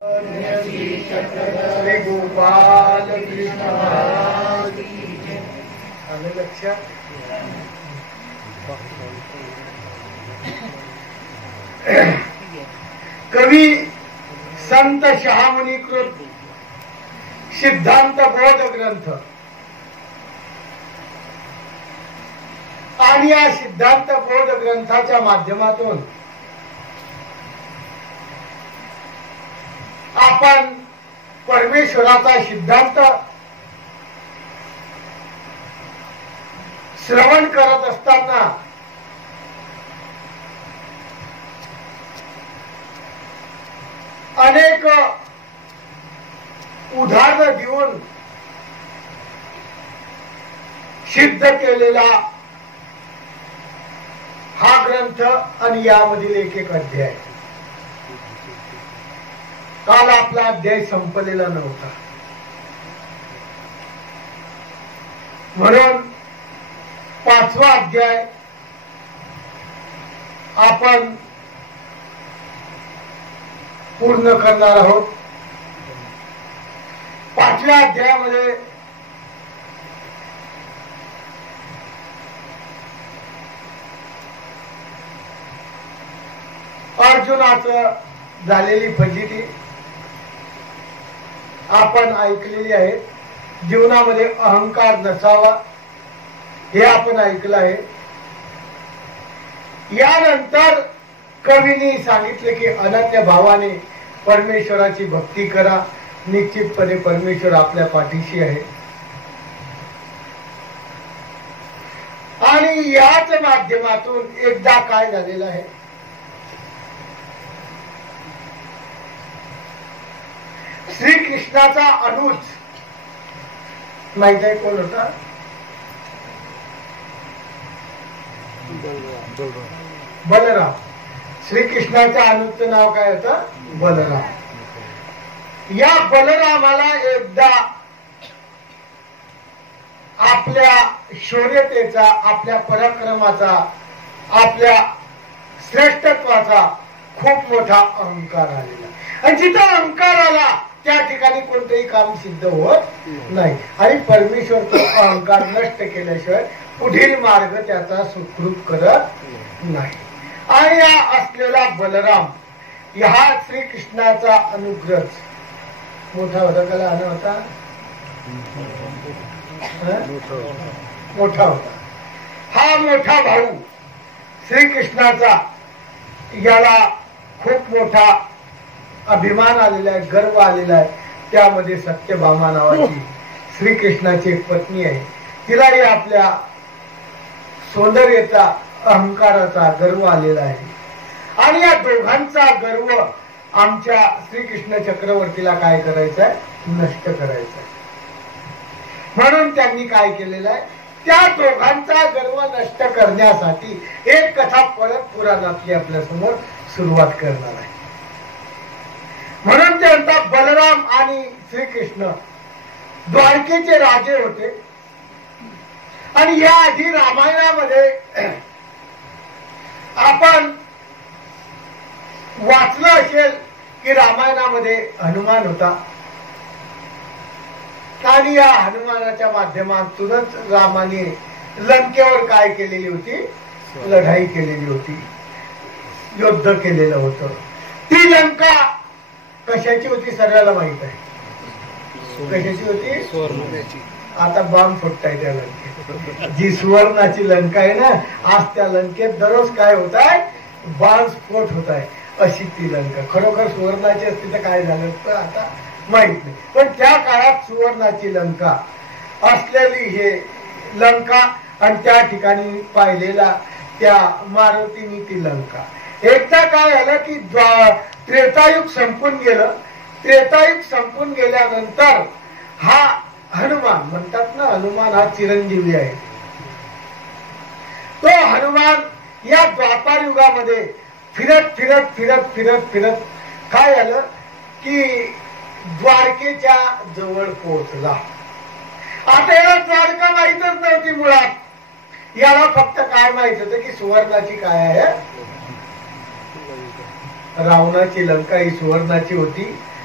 श्री गोपाल कृष्ण महाराज आलं लक्षात. कवी संत शहामुनीकृत सिद्धांत बोध ग्रंथ आणि या सिद्धांत बोध ग्रंथाच्या माध्यमातून आपण परमेश्वराचा सिद्धांत श्रवण करत असताना अनेक उदाहरण देऊन सिद्ध केलेला हा ग्रंथ आणि यामधील एक एक अध्याय. काल आपला अध्याय संपलेला नव्हता, म्हणून 5वा अध्याय आपण पूर्ण करणार आहोत. 5व्या अध्यायामध्ये अर्जुनाचं झालेली फजिती आपण ऐकलेली आहे. जीवनामध्ये अहंकार नसावा हे आपण ऐकलं आहे. यानंतर कवीने सांगितले की अनन्य भावाने परमेश्वराची भक्ती करा, निश्चितपणे परमेश्वर आपल्या पाठीशी आहे. आणि याच माध्यमातून एकदा काय झालेलं आहे, श्रीकृष्णाचा अनुज माहित आहे कोण होता? बलराम. श्रीकृष्णाच्या अनुजचं नाव काय होतं? बलराम. या बलरामाला एकदा आपल्या शौर्यतेचा, आपल्या पराक्रमाचा, आपल्या श्रेष्ठत्वाचा खूप मोठा अहंकार आलेला. आणि जिथं अहंकार आला त्या ठिकाणी कोणतंही काम सिद्ध होत नाही. आणि परमेश्वर तो अहंकार नष्ट केल्याशिवाय पुढील मार्ग त्याचा सुखरूप करत नाही. आणि या असलेला बलराम हा श्रीकृष्णाचा अनुग्रह मोठा होता का लहान होता? मोठा होता. हा मोठा भाऊ श्रीकृष्णाचा, याला खूप मोठा अभिमान आलेला आहे, गर्व आलेला आहे. त्यामध्ये सत्यभामा नावाची श्रीकृष्णाची एक पत्नी आहे. तिलाही आपल्या सौंदर्याचा, अहंकाराचा गर्व आलेला आहे. आणि या दोघांचा गर्व आमच्या श्रीकृष्ण चक्रवर्तीला काय करायचं आहे? नष्ट करायचं आहे. म्हणून त्यांनी काय केलेलं आहे, त्या दोघांचा गर्व नष्ट करण्यासाठी एक कथा परत पुराणातली आपल्या समोर सुरुवात करणार आहे. म्हणून ते म्हणतात बलराम आणि श्रीकृष्ण द्वारकेचे राजे होते. आणि या आधी रामायणामध्ये आपण वाचलं असेल की रामायणामध्ये हनुमान होता. आणि या हनुमानाच्या माध्यमातूनच रामाने लंकेवर काय केलेली होती? लढाई केलेली होती, युद्ध केलेलं होतं. ती लंका कशाची होती? सर्वांना माहित आहे. कशाची होती? सुवर्णाची. आता बॉम्ब फुटताय त्या लंकेत. जी सुवर्णाची लंका आहे ना, आज त्या लंकेत दररोज काय होत आहे? बॉम्ब स्फोट होत आहे. अशी ती लंका. खरोखर सुवर्णाची असती तर काय झालं असतं आता माहित नाही. पण त्या काळात सुवर्णाची लंका असलेली हे लंका आणि त्या ठिकाणी पाहिलेला त्या मारुतीने ती लंका. एकदा काय झालं की त्रेतायुग संपून गेलं. त्रेतायुग संपून गेल्यानंतर हा हनुमान म्हणतात ना, हनुमान हा चिरंजीवी आहे. तो हनुमान या द्वापार युगामध्ये फिरत फिरत फिरत फिरत फिरत काय झालं की द्वारकेच्या जवळ पोहोचला. आता याला द्वारका माहीतच नव्हती मुळात. याला फक्त काय माहित होतं की सुवर्णाची काय आहे, रावणाची लंका ही सुवर्णाची होती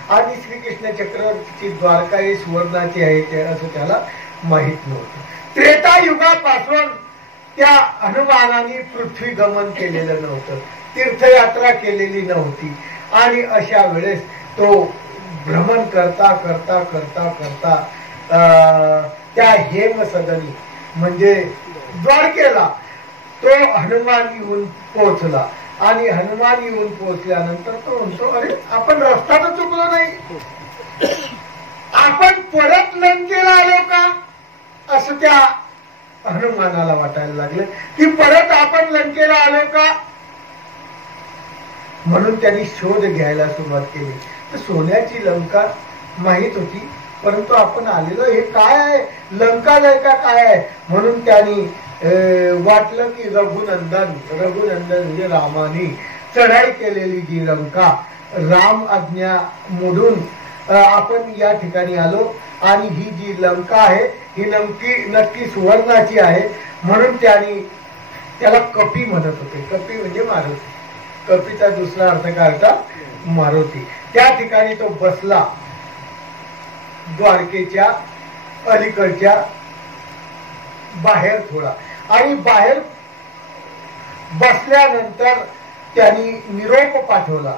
आणि श्रीकृष्ण चक्रवर्तीची द्वारका ही सुवर्णाची आहे असं त्याला माहित नव्हतं. त्रेतायुगापासून त्या हनुमानाने पृथ्वी गमन केलेलं नव्हतं, तीर्थयात्रा केलेली नव्हती. आणि अशा वेळेस तो भ्रमण करता करता करता करता त्या हेमसदनी म्हणजे द्वारकेला तो हनुमान येऊन पोहोचला. आणि हनुमान येऊन पोहोचल्यानंतर तो म्हणतो, अरे आपण रस्ता तर चुकलो नाही, आपण परत लंकेला आलो का, असं त्या हनुमानाला वाटायला लागलं की परत आपण लंकेला आलो का. म्हणून त्यांनी शोध घ्यायला सुरुवात केली. तर सोन्याची लंका माहित होती, परंतु आपण आलेलो हे काय आहे, लंका जाय का काय आहे. म्हणून त्यांनी वाटलं की रघुनंदन म्हणजे रामाने चढाई केलेली जी लंका, राम आज्ञा मोडून आपण या ठिकाणी आलो आणि ही जी लंका आहे ही नक्की सुवर्णाची आहे. म्हणून त्यांनी त्याला कपी म्हणत होते. कपी म्हणजे मारुती. कपीचा दुसरा अर्थ काय होता, मारुती. त्या ठिकाणी तो बसला द्वारकेच्या अलीकडच्या बाहेर थोडा. आणि बाहेर बसल्यानंतर त्यांनी निरोप पाठवला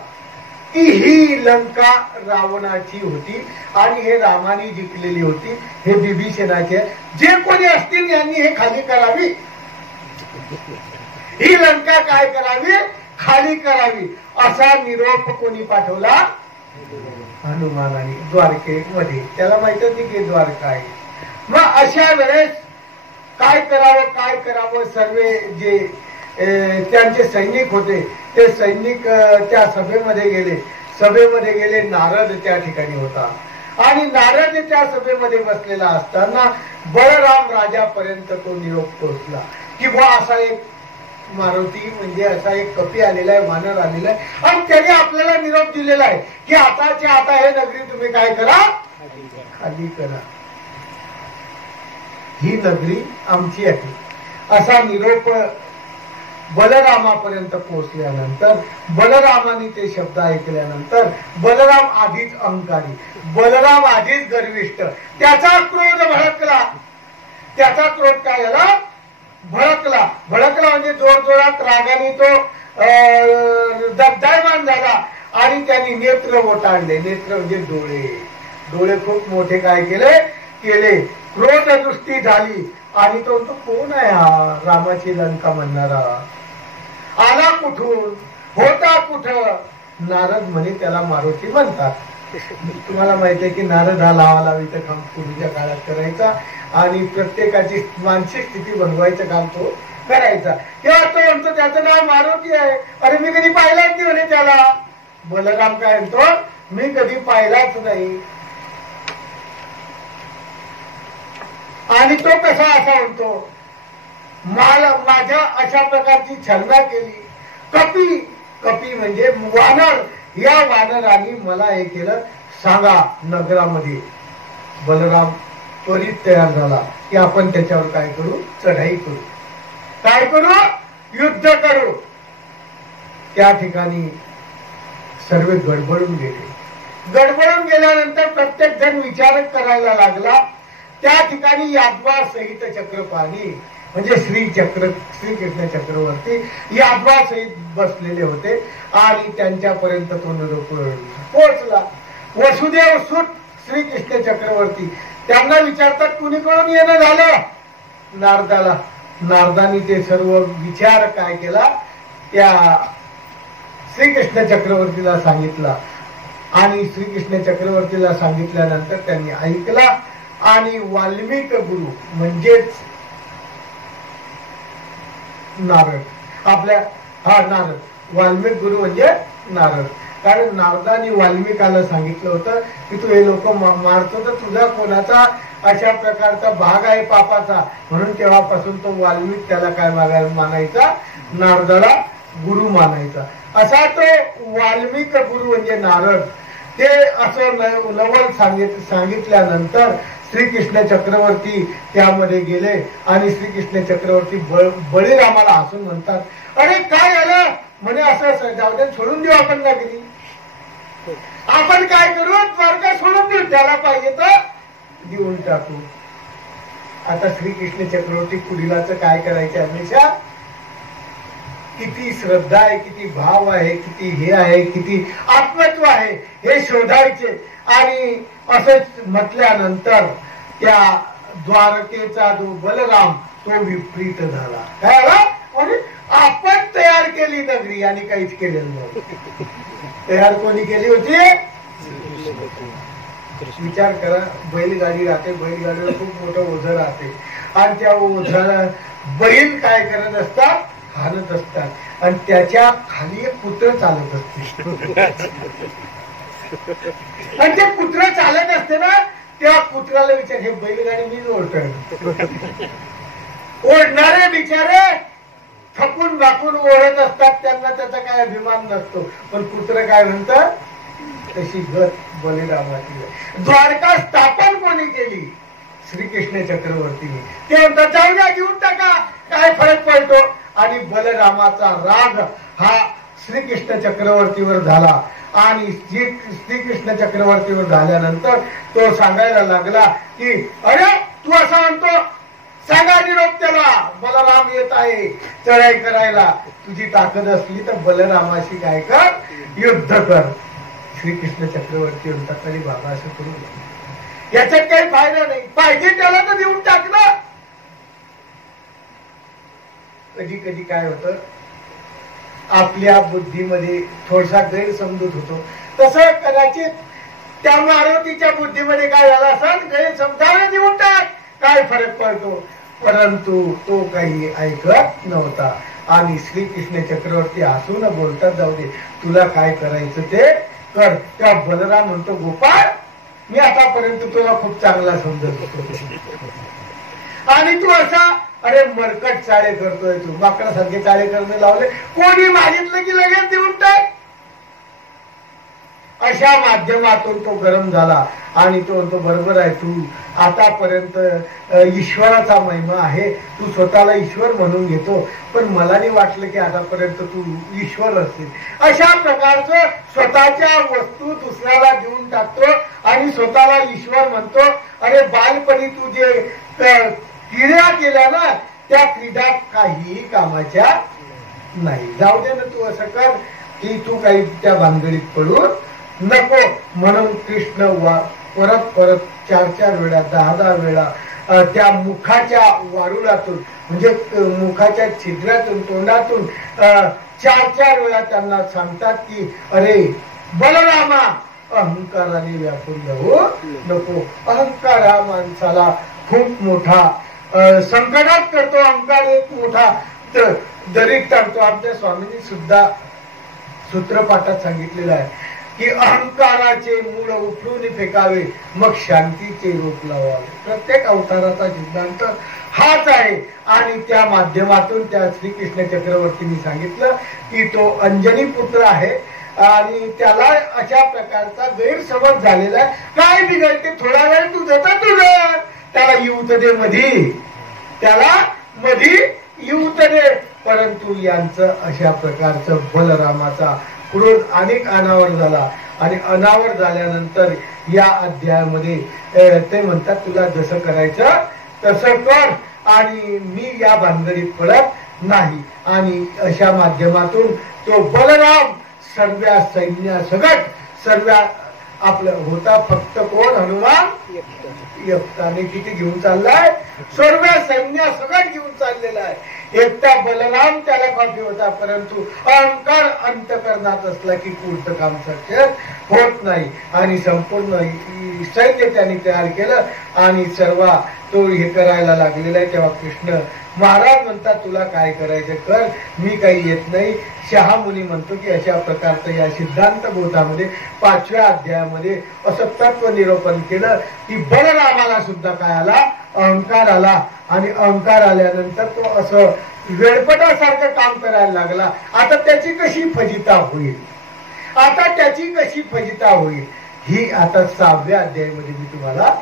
की ही लंका रावणाची होती आणि हे रामाने जिंकलेली होती, हे बिभीषणाचे, जे कोणी असतील यांनी हे खाली करावी, ही लंका काय करावी, खाली करावी, असा निरोप कोणी पाठवला, हनुमानाने द्वारकेमध्ये. त्याला माहित होती की द्वारका आहे. मग अशा वेळेस काय करावं सर्व जे त्यांचे सैनिक होते ते सैनिक त्या सभेमध्ये गेले. नारद त्या ठिकाणी होता आणि नारद त्या सभेमध्ये बसलेला असताना बलराम राजापर्यंत तो निरोप पोहोचला की बुवा असा एक मारुती म्हणजे असा एक कपी आलेला आहे, वानर आलेला आहे आणि त्याने आपल्याला निरोप दिलेला आहे की आताच्या आता हे नगरी तुम्ही काय करा, खाली करा, ही नगरी आमची आहे. असा निरोप बलरामापर्यंत पोहोचल्यानंतर बलरामाने ते शब्द ऐकल्यानंतर बलराम आधीच अहंकारी, बलराम आधीच गर्विष्ठ, त्याचा क्रोध भडकला. त्याचा क्रोध काय झाला, भडकला म्हणजे जोरजोरात रागाने तो दगडायमान झाला आणि त्यांनी नेत्र ओटाळले. नेत्र म्हणजे डोळे खूप मोठे काय केले क्रोध दृष्टी झाली. आणि तो कोण आहे हा रामाची लंका म्हणणारा, आला कुठून, होता कुठं. नारद म्हणे त्याला मारुती म्हणतात. तुम्हाला माहिती आहे की नारद हा लावालावीचं काम पूर्वीच्या काळात करायचा आणि प्रत्येकाची मानसिक स्थिती बनवायचं काम तो करायचा. तेव्हा तो म्हणतो त्याचं नाव मारुती आहे. अरे मी कधी पाहिलाच नाही म्हणे त्याला. बलराम काय म्हणतो, मी कधी पाहिलाच नाही. आणि तो कसा असा म्हणतो, माझ्या अशा प्रकारची छलना केली. कपी म्हणजे वानर, या वानरांनी मला हे केलं. सांगा नगरामध्ये. बलराम त्वरित तयार झाला की आपण त्याच्यावर काय करू, चढाई करू, काय करू, युद्ध करू. त्या ठिकाणी सर्व गडबडून गेल्यानंतर प्रत्येक जण विचार करायला लागला. त्या ठिकाणी यादवा सहित चक्रपाणी म्हणजे श्रीकृष्ण चक्रवर्ती यादवा सहित बसलेले होते आणि त्यांच्यापर्यंत तो निरोप पोहोचला. वसुदेव सुत श्रीकृष्ण चक्रवर्ती त्यांना विचारतात कुणीकडून येणं झालं. नारदानी ते सर्व विचार काय केला त्या श्रीकृष्ण चक्रवर्तीला सांगितला आणि श्रीकृष्ण चक्रवर्तीला सांगितल्यानंतर त्यांनी ऐकला. आणि वाल्मिक गुरु म्हणजेच नारद वाल्मिक गुरु म्हणजे नारद. कारण नारदानी वाल्मिकाला सांगितलं होतं की तू हे लोक मारतो तर तुझा कोणाचा अशा प्रकारचा भाग आहे पापाचा. म्हणून तेव्हापासून तो वाल्मिक त्याला काय मानायचा, नारदाला गुरु मानायचा. असा तो वाल्मिक गुरु म्हणजे नारद. ते असं नवल सांगितल्यानंतर श्रीकृष्ण चक्रवर्ती त्यामध्ये गेले आणि श्रीकृष्ण चक्रवर्ती बळीरामाला हसून म्हणतात, अरे काय झालं म्हणे, असं जाऊ सोडून देऊ आपण नगरी. आपण काय करू, द्वारका सोडून देऊ, त्याला पाहिजे तर देऊन टाकू. आता श्रीकृष्ण चक्रवर्ती कुडिलाचं काय करायचं, हमेशा किती श्रद्धा आहे, किती भाव आहे, किती हे आहे, किती आत्मत्व आहे हे शोधायचे. आणि असंच म्हटल्यानंतर त्या द्वारकेचा जो बलराम तो विपरीत झाला. काय झाला, म्हणजे आपण तयार केली नगरी आणि काहीच केलेलं नाही. तयार कोणी केली होती, विचार करा. बैलगाडी राहते, बैलगाडीवर खूप मोठं ओझं राहते आणि त्या ओझाला बैल काय करत असतात, हाणत असतात आणि त्याच्या खाली एक कुत्र चालत असते. आणि ते कुत्र चालत असते ना, त्या कुत्र्याला विचार, हे बैलगाडी मीच ओढतोय. ओढणारे बिचारे थकून बाकून ओढत असतात, त्यांना त्याचा काय अभिमान नसतो. पण कुत्र काय म्हणतात, तशी गत बलिरामाची. द्वारका स्थापन कोणी केली, श्रीकृष्ण चक्रवर्तीने. ते म्हणतात जाऊ द्या, घेऊन टाका, काय फरक पडतो. आणि बलरामाचा राग हा श्रीकृष्ण चक्रवर्तीवर झाला. आणि श्रीकृष्ण चक्रवर्तीवर झाल्यानंतर तो सांगायला लागला की अरे तू असं म्हणतो, सांगा निरोप त्याला, बलराम येत आहे चढाई करायला. तुझी ताकद असली तर बलरामाशी काय कर, युद्ध कर. श्रीकृष्ण चक्रवर्ती म्हणतात तरी बाबा असं करू, याच्यात काही फायदा नाही, पाहिजे त्याला तर देऊन टाक ना. कधी कधी काय होतं, आपल्या बुद्धीमध्ये थोडासा गैरसमजूत होतो. तसं कदाचित त्या मारुतीच्या बुद्धीमध्ये काय झाला असं, गैरसमजावे देऊन टाक, काय फरक पडतो. परंतु तो काही ऐकत नव्हता. आणि श्रीकृष्ण चक्रवर्ती हसून बोलतात, जाऊ दे, तुला काय करायचं ते कर. त्या बलराम म्हणतो, गोपाळ मी आतापर्यंत तुला खूप चांगला समजत होतो आणि तू असा अरे मरकट चाळे करतोय, तू माकडासारखे चाळे करणे लावले, कोणी मागितलं की लगेच देऊन टाक. अशा माध्यमातून तो गरम झाला आणि तो म्हणतो, बरोबर आहे, तू आतापर्यंत ईश्वराचा महिमा आहे, तू स्वतःला ईश्वर म्हणून घेतो, पण मला नाही वाटलं की आतापर्यंत तू ईश्वर असेल. अशा प्रकारचं स्वतःच्या वस्तू दुसऱ्याला देऊन टाकतो आणि स्वतःला ईश्वर म्हणतो. अरे बालपणी तू जे क्रीडा केल्या ना, त्या क्रीडा काही कामाच्या नाही. जाऊ दे ना, तू असं कर की तू काही त्या भानगडीत पडून नको. म्हणून कृष्ण परत परत 4-4 वेळा 10-10 वेळा त्या मुखाच्या वारुळातून, म्हणजे मुखाच्या छिद्रातून, तोंडातून 4-4 वेळा त्यांना सांगतात की अरे बलरामा, अहंकाराने व्यापून जाऊ नको. अहंकार हा माणसाला खूप मोठा संकटात करतो. अहंकार एक मोठा दरीत टाकतो. आमच्या स्वामींनी सुद्धा सूत्रपाठात सांगितलेलं आहे की अहंकाराचे मूळ उखडून फेकावे, मग शांतीचे रोप लावावे. प्रत्येक अवताराचा सिद्धांत हाच आहे. आणि त्या माध्यमातून त्या श्रीकृष्ण चक्रवर्तींनी सांगितलं की तो अंजनी पुत्र आहे आणि त्याला अशा प्रकारचा गैरसमज झालेला आहे. काय बिघडते, थोडा वेळ तू देता, तुझं त्याला येऊ दे मधी, त्याला मधी येऊ दे. परंतु यांचं अशा प्रकारचं बलरामाचा क्रोध अनेक अनावर झाला. आणि अनावर झाल्यानंतर या अध्यायामध्ये ते म्हणतात, तुला जसं करायचं तसं कर आणि मी या भानगडीत पडत नाही. आणि अशा माध्यमातून तो बलराम सर्व सैन्यासकट, सर्व आपलं होता फक्त कोण, हनुमान एकटाने किती घेऊन चाललाय, सर्व सैन्यासकट घेऊन चाललेला आहे. एकटा बलराम त्याला कॉपी होता, परंतु अहंकार अंतकरणात असला की पुढचं काम शक्य होत नाही. आणि संपूर्ण सैन्य त्यांनी तयार केलं आणि सर्व तो हे करायला लागलेला आहे. तेव्हा कृष्ण महाराज म्हणतात, तुला काय करायचं कर, मी काही येत नाही. शहामुनी म्हणतो की अशा प्रकारचं या सिद्धांत बोधामध्ये 5व्या अध्यायामध्ये असं तत्व निरूपण केलं की बलरामाला सुद्धा काय आला, अहंकार आला. आणि अहंकार आल्यानंतर तो असं वेळपटासारखं काम करायला लागला. आता त्याची कशी फजिता होईल, आता त्याची कशी फजिता होईल, ही आता 6व्या अध्यायामध्ये मी तुम्हाला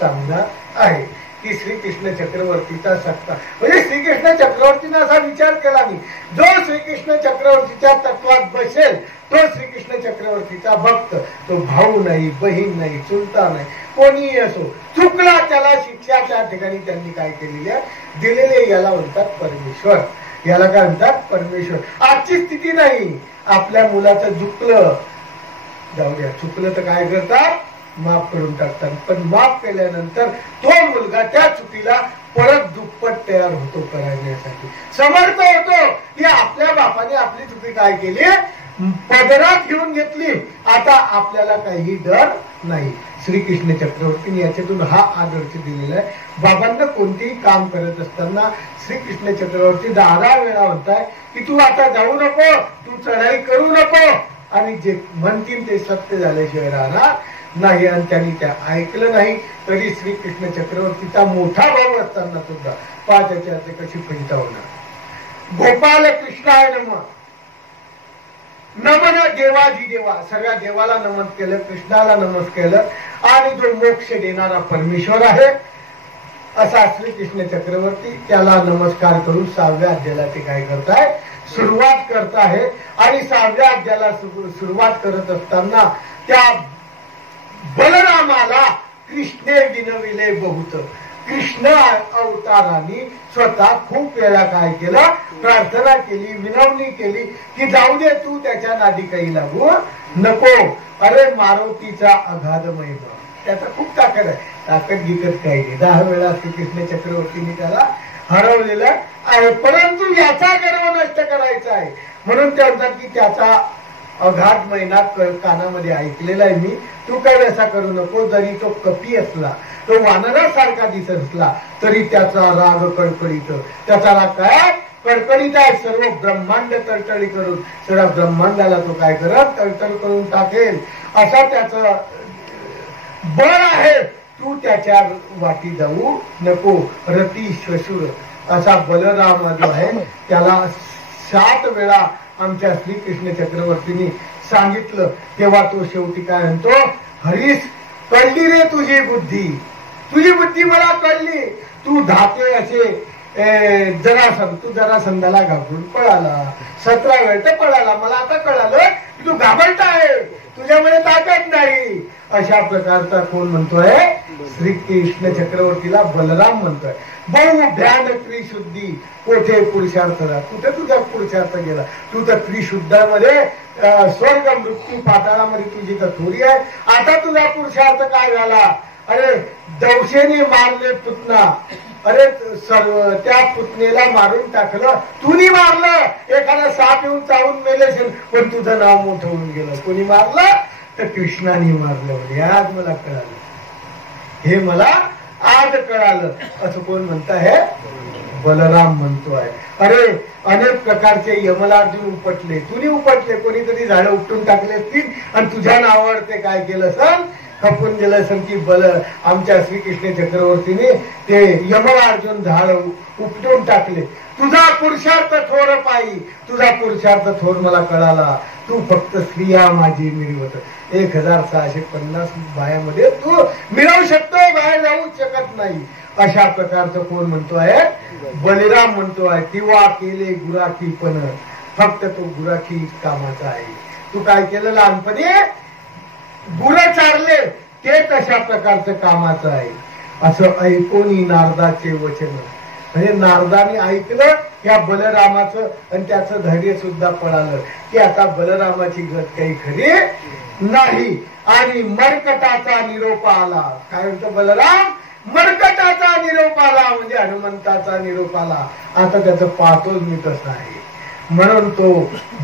सांगणार आहे. की श्रीकृष्ण चक्रवर्तीचा सत्ता, म्हणजे श्रीकृष्ण चक्रवर्तीने असा विचार केला नाही, जो श्रीकृष्ण चक्रवर्तीच्या तत्वात बसेल तो श्रीकृष्ण चक्रवर्तीचा भक्त, तो भाऊ नाही, बहीण नाही, चुलता नाही, कोणीही असो, चुकला त्याला शिक्षा त्या ठिकाणी त्यांनी काय केलेली आहे दिलेले, याला म्हणतात परमेश्वर, याला काय म्हणतात परमेश्वर. आजची स्थिती नाही, आपल्या मुलाचं चुकलं, जाऊ द्या, चुकलं तर काय करतात, माफ करून टाकतात, पण माफ केल्यानंतर तो मुलगा त्या चुकीला परत दुप्पट तयार होतो करण्यासाठी, समर्थ होतो की आपल्या बापाने आपली चुकी काय केली, पदरात घेऊन घेतली, आता आपल्याला काही डर नाही. श्रीकृष्ण चक्रवर्तीने याच्यातून हा आदर्श दिलेला आहे. बाबांना कोणतेही काम करत असताना श्रीकृष्ण चक्रवर्ती 10 वेळा म्हणताय की तू आता जाऊ नको, तू चढाई करू नको, आणि जे म्हणतील ते सत्य झाल्याशिवाय राहणार नाही. आणि त्यांनी त्या ऐकलं नाही, तरी श्रीकृष्ण चक्रवर्तीचा मोठा भाऊ असताना सुद्धा पाठाच्या कशी फलित होणार. गोपाल कृष्णाय नमः, नमन देवाधिदेवा, सगळ्या देवाला नमन केलं, कृष्णाला नमन केलं, आणि जो मोक्ष देणारा परमेश्वर आहे असा श्रीकृष्ण चक्रवर्ती, त्याला नमस्कार करून 6व्या अध्यायाला ते काय करताय, सुरुवात करत आहे. आणि 6व्या अध्यायाला सुरुवात करत असताना त्या बलरामाला कृष्णे विनविले बहुत, कृष्ण अवताराने स्वतः खूप वेळा काय केलं, प्रार्थना केली, विनवणी केली की जाऊ दे, तू त्याच्या नादी काही लागू नको. अरे मारुतीचा अगाध महिमा, त्याचा खूप ताकद आहे, ताकद गिकत काही नाही. 10 वेळा श्रीकृष्ण चक्रवर्तीने त्याला हरवलेलं आहे, परंतु याचा गर्व नष्ट करायचा आहे म्हणून ते म्हणतात की त्याचा अगाध महिना कानामध्ये ऐकलेला आहे मी, तू काय असा करू नको. जरी तो कपी असला, तो वानरासारखा दिसत असला, तरी त्याचा राग कडकडीत, त्याचा राग काय कडकडीत आहे, सर्व ब्रह्मांड तळतळी करून सर्व ब्रह्मांडाला तो काय करत तळतळ करून टाकेल, असा त्याचं बळ आहे. तू त्याच्या वाटी जाऊ नको. रती श्वशुर असा बलराम जो आहे त्याला 7 वेळा आमच्या श्रीकृष्ण चक्रवर्तीने सांगितलं, तेव्हा तो शेवटी काय म्हणतो, हरीश कळली रे तुझी बुद्धी, तुझी बुद्धी मला कळली. तू धाते असे तू जरासंधाला घाबरून पळाला, 17 वेळ तर पळाला, मला आता कळालं की तू घाबरत आहे, तुझ्यामध्ये ताकद नाही. अशा प्रकारचा कोण म्हणतोय, श्रीकृष्ण चक्रवर्तीला बलराम म्हणतोय. बहु भ्यान त्रिशुद्धी कोठे पुरुषार्थ, कुठे तुझा पुरुषार्थ गेला, तू तर त्रिशुद्धामध्ये स्वर्ग मृत्यू पाताळामध्ये तुझी तर थोडी आहे. आता तुझा पुरुषार्थ काय झाला, अरे दवशेने मारले पुतना, अरे सर्व त्या पुतनेला मारून टाकलं, तुनी मारलं, एखादा साप येऊन चावून मेले असेल, पण तुझं नाव मोठं होऊन गेलं. कोणी मारलं तर कृष्णाने मारलं. हे आज मला कळालं, हे मला आज कळालं, असं कोण म्हणत आहे, बलराम म्हणतो आहे. अरे अनेक प्रकारचे यमलार्जुन उपटले, तुनी उपटले, कोणीतरी झाडं उपटून टाकले असतील आणि तुझ्या नावावर ते काय केलं असेल, खपून गेलं असेल की आमच्या श्रीकृष्ण चक्रवर्तीने ते यमलार्जुन झाड उपटून टाकले. तुझा पुरुषार्थ थोर पायी, तुझा पुरुषार्थ थोर मला कळाला. तू फक्त स्त्रिया माझी मिळवत, 1650 बायामध्ये तू मिळवू शकतो, बाहेर जाऊ शकत नाही. अशा प्रकारचं कोण म्हणतो आहे, बलिराम म्हणतो आहे. किंवा केले गुराखी, पण फक्त तो गुराखी कामाचा आहे. तू काय केलं लहानपणी, गुरं चारले, ते कशा प्रकारचं कामाचं आहे. असं ऐकून नारदाचे वचन, म्हणजे नारदाने ऐकलं या बलरामाचं आणि त्याचं धैर्य सुद्धा पळालं की आता बलरामाची गत काही खरी नाही. आणि मर्कटाचा निरोप आला. काय म्हणतो बलराम, मर्कटाचा निरोप आला, म्हणजे हनुमंताचा निरोप आला. आता त्याचं पाहतोच मी कसं आहे. म्हणून तो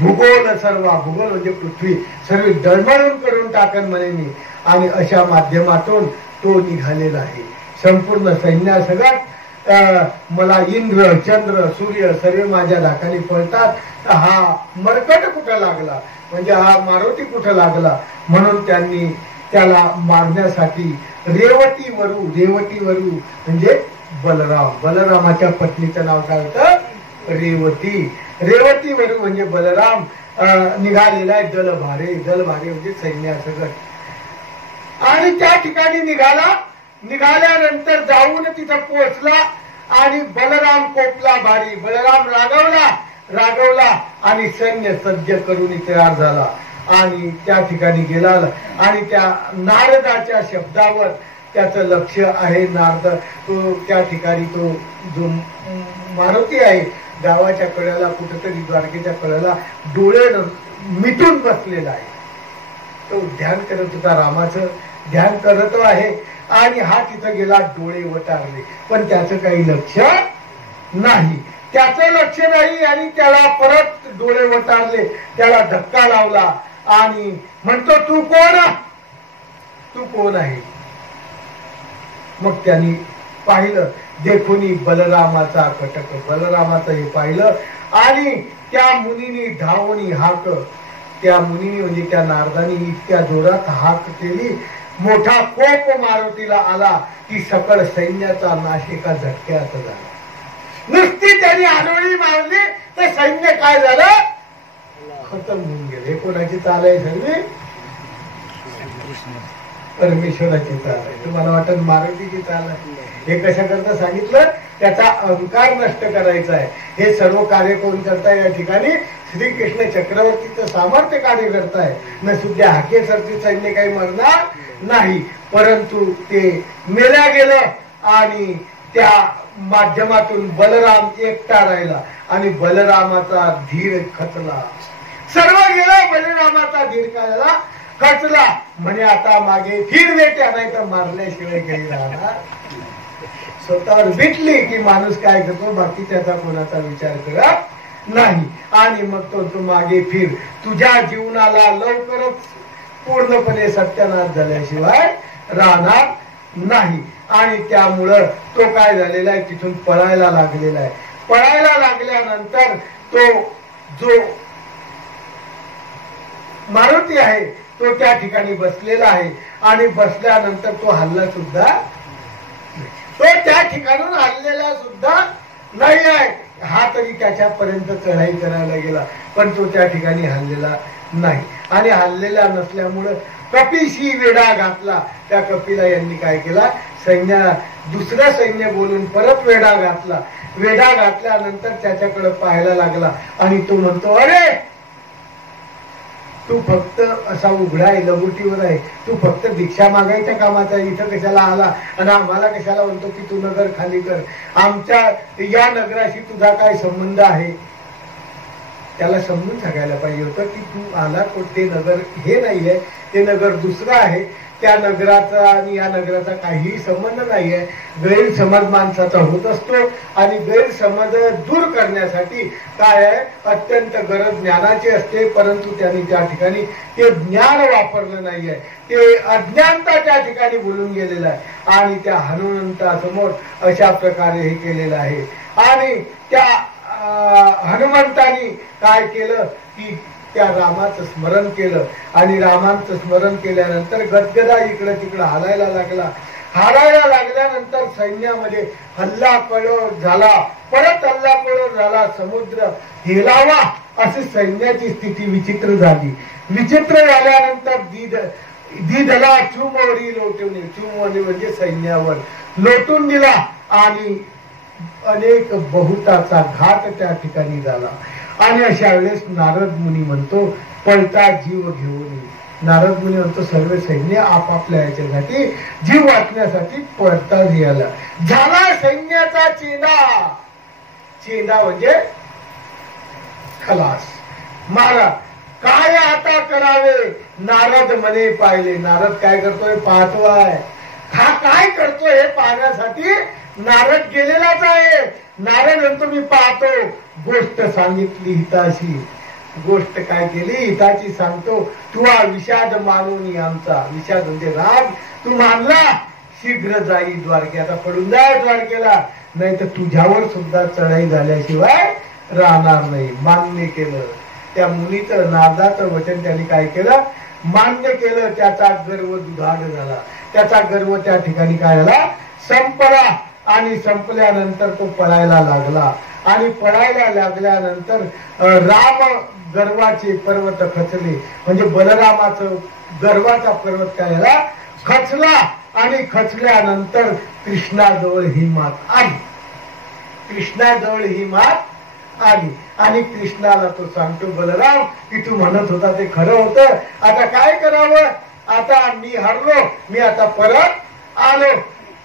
भूगोल सर्व, भूगोल म्हणजे पृथ्वी सर्व दळमळून करून टाकन म्हणे मी. आणि अशा माध्यमातून तो निघालेला आहे. संपूर्ण सैन्यासगट मला इंद्र, चंद्र, सूर्य सर्व माझ्या धाकाने पळतात. हा मर्कट कुठं लागला, म्हणजे हा मारुती कुठं लागला. म्हणून त्यांनी त्याला मारण्यासाठी रेवतीवरू, रेवतीवरू म्हणजे बलराम, बलरामाच्या पत्नीचं नाव काय होतं, रेवती. रेवतीवरू म्हणजे बलराम निघालेला आहे. दलभारे, दलभारे म्हणजे सैन्यासगट. आणि त्या ठिकाणी निघाला निघाल्यानंतर जाऊन तिथं पोहोचला आणि बलराम कोपला भारी. बलराम रागवला आणि सैन्य सज्ज करून तयार झाला आणि त्या ठिकाणी गेला आणि त्या नारदाच्या शब्दावर त्याचं लक्ष आहे. नारद तो त्या ठिकाणी तो जो मारुती आहे गावाच्या कड्याला कुठेतरी द्वारकेच्या कड्याला डोळे मिटून बसलेला आहे. तो ध्यान करत होता, रामाचं ध्यान करत आहे आणि हा तिथं गेला डोळे वटारले पण त्याचं काही लक्ष नाही. त्याचं लक्ष नाही आणि त्याला परत डोळे वटारले, त्याला धक्का लावला आणि म्हणतो तू कोण आहे. मग त्यांनी पाहिलं देखोनी बलरामाचा कटक. बलरामाचं हे पाहिलं आणि त्या मुनीने धावणी हाक, त्या मुनीने म्हणजे त्या नारदानी इतक्या जोरात हाक केली, मोठा कोप मारुतीला आला की सकळ सैन्याचा नाश एका झटक्यात झाला. नुसती त्यांनी आरोळी मारली तर सैन्य काय झालं, खतम होऊन गेले. कोणाची चाल आहे सर्व परमेश्वराची चाल आहे. तुम्हाला वाटत मारुतीची चाल आहे. हे कशा करता सांगितलं, त्याचा अहंकार नष्ट करायचा आहे. हे सर्व कार्य कोण करताय या ठिकाणी, श्रीकृष्ण चक्रवर्तीचं सामर्थ्य कार्य करताय. नसुद्या हाकेसारखी सैन्य काही मरणार नाही, परंतु ते मेल्या गेलं आणि त्या माध्यमातून बलराम एकटा राहिला आणि बलरामाचा धीर खचला. सर्व गेलं, बलरामाचा धीर काय खचला. म्हणे आता मागे फिर बेट्या, नाही तर मारल्याशिवाय काही राहणार. स्वतःवर भेटली की माणूस काय करतो, बाकी त्याचा कोणाचा विचार करत नाही. आणि मग तो मागे फिर, तुझ्या जीवनाला लवकरच पूर्णपणे सत्यानाश झाल्याशिवाय राहणार नाही. आणि त्यामुळं तो काय झालेला आहे, तिथून पळायला लागलेला आहे. पळायला लागल्यानंतर तो जो मारुती आहे तो त्या ठिकाणी बसलेला आहे आणि बसल्यानंतर तो हल्ला सुद्धा, तो त्या ठिकाणून हल्लेला सुद्धा नाही आहे. हा तरी त्याच्यापर्यंत चढाई करायला गेला पण तो त्या ठिकाणी हल्लेला नाही. आणि हल्लेला नसल्यामुळं कपीशी वेढा घातला. त्या कपीला यांनी काय केला, दुसरं सैन्य बोलून परत वेढा घातला. वेढा घातल्यानंतर त्याच्याकडे पाहायला लागला आणि तो म्हणतो, अरे तू फक्त असा उघडा आहे, लगुटीवर आहे, तू फक्त भिक्षा मागायच्या कामाचा इथं कशाला आला आणि आम्हाला कशाला म्हणतो की तू नगर खाली कर, आमच्या या नगराशी तुझा काय संबंध आहे. त्याला समजून सांगायला पाहिजे होतं की तू आला तो ते नगर हे नाहीये, ते नगर दुसरं आहे. त्या नगराचा आणि या नगराचा काहीही संबंध नाहीये. गैरसमज माणसाचा होत असतो आणि गैरसमज दूर करण्यासाठी काय आहे, अत्यंत गरज ज्ञानाची असते. परंतु त्यांनी त्या ठिकाणी ते ज्ञान वापरलं नाहीये, ते अज्ञानता त्या ठिकाणी बोलून गेलेलं आहे आणि त्या हनुमंतासमोर अशा प्रकारे हे केलेलं आहे. आणि त्या हनुमंतानी काय केलं की त्या रामाचं स्मरण केलं आणि रामाचं स्मरण केल्यानंतर गदगदा इकडं तिकडं हालायला लागला. हालायला लागल्यानंतर सैन्यामध्ये हल्लाकल्लोळ झाला, परत हल्लाकल्लोळ झाला, समुद्र हेलावा अशी सैन्याची स्थिती विचित्र झाली. विचित्र झाल्यानंतर दीदला चुमवरी लोटवणे, चुमवणे म्हणजे सैन्यावर लोटून दिला आणि अनेक बहुताचा घात त्या ठिकाणी झाला. आणि अशा वेळेस नारद मुनी म्हणतो, पळता जीव घेऊन. नारद मुनी म्हणतो सर्व सैन्य आपापल्या याच्यासाठी जीव वाचण्यासाठी पळता झाला. सैन्याचा चेंडा, चेंडा म्हणजे खलास. मारा काय आता करावे, नारद म्हणे पाहिले. नारद काय करतोय, पाहतोय. हा काय करतोय हे पाहण्यासाठी नारद गेलेलाच आहे. नारद म्हणतो मी पाहतो. गोष्ट सांगितली हिताशी, गोष्ट काय केली हिताची सांगतो. तू हा विषाद मानून आमचा, विषाद म्हणजे राग, तू मानला शीघ्र जाई द्वारके. आता पडून जाय द्वारकेला, नाही तर तुझ्यावर सुद्धा चढाई झाल्याशिवाय राहणार नाही. मान्य केलं त्या मुनीचं, नारदाचं वचन त्यांनी काय केलं, मान्य केलं. त्याचा गर्व दुधाड झाला, त्याचा गर्व त्या ठिकाणी काय झाला, संपला. आणि संपल्यानंतर तो पळायला लागला आणि पळायला लागल्यानंतर राम गर्वाचे पर्वत खचले, म्हणजे बलरामाचं गर्वाचा पर्वत काय झाला, खचला. आणि खचल्यानंतर कृष्णाजवळ ही मात आली. कृष्णाजवळ ही मात आली आणि कृष्णाला तो सांगतो, बलराम की तू म्हणत होता ते खरं होतं, आता काय करावं, आता मी हरलो, मी आता परत आलो.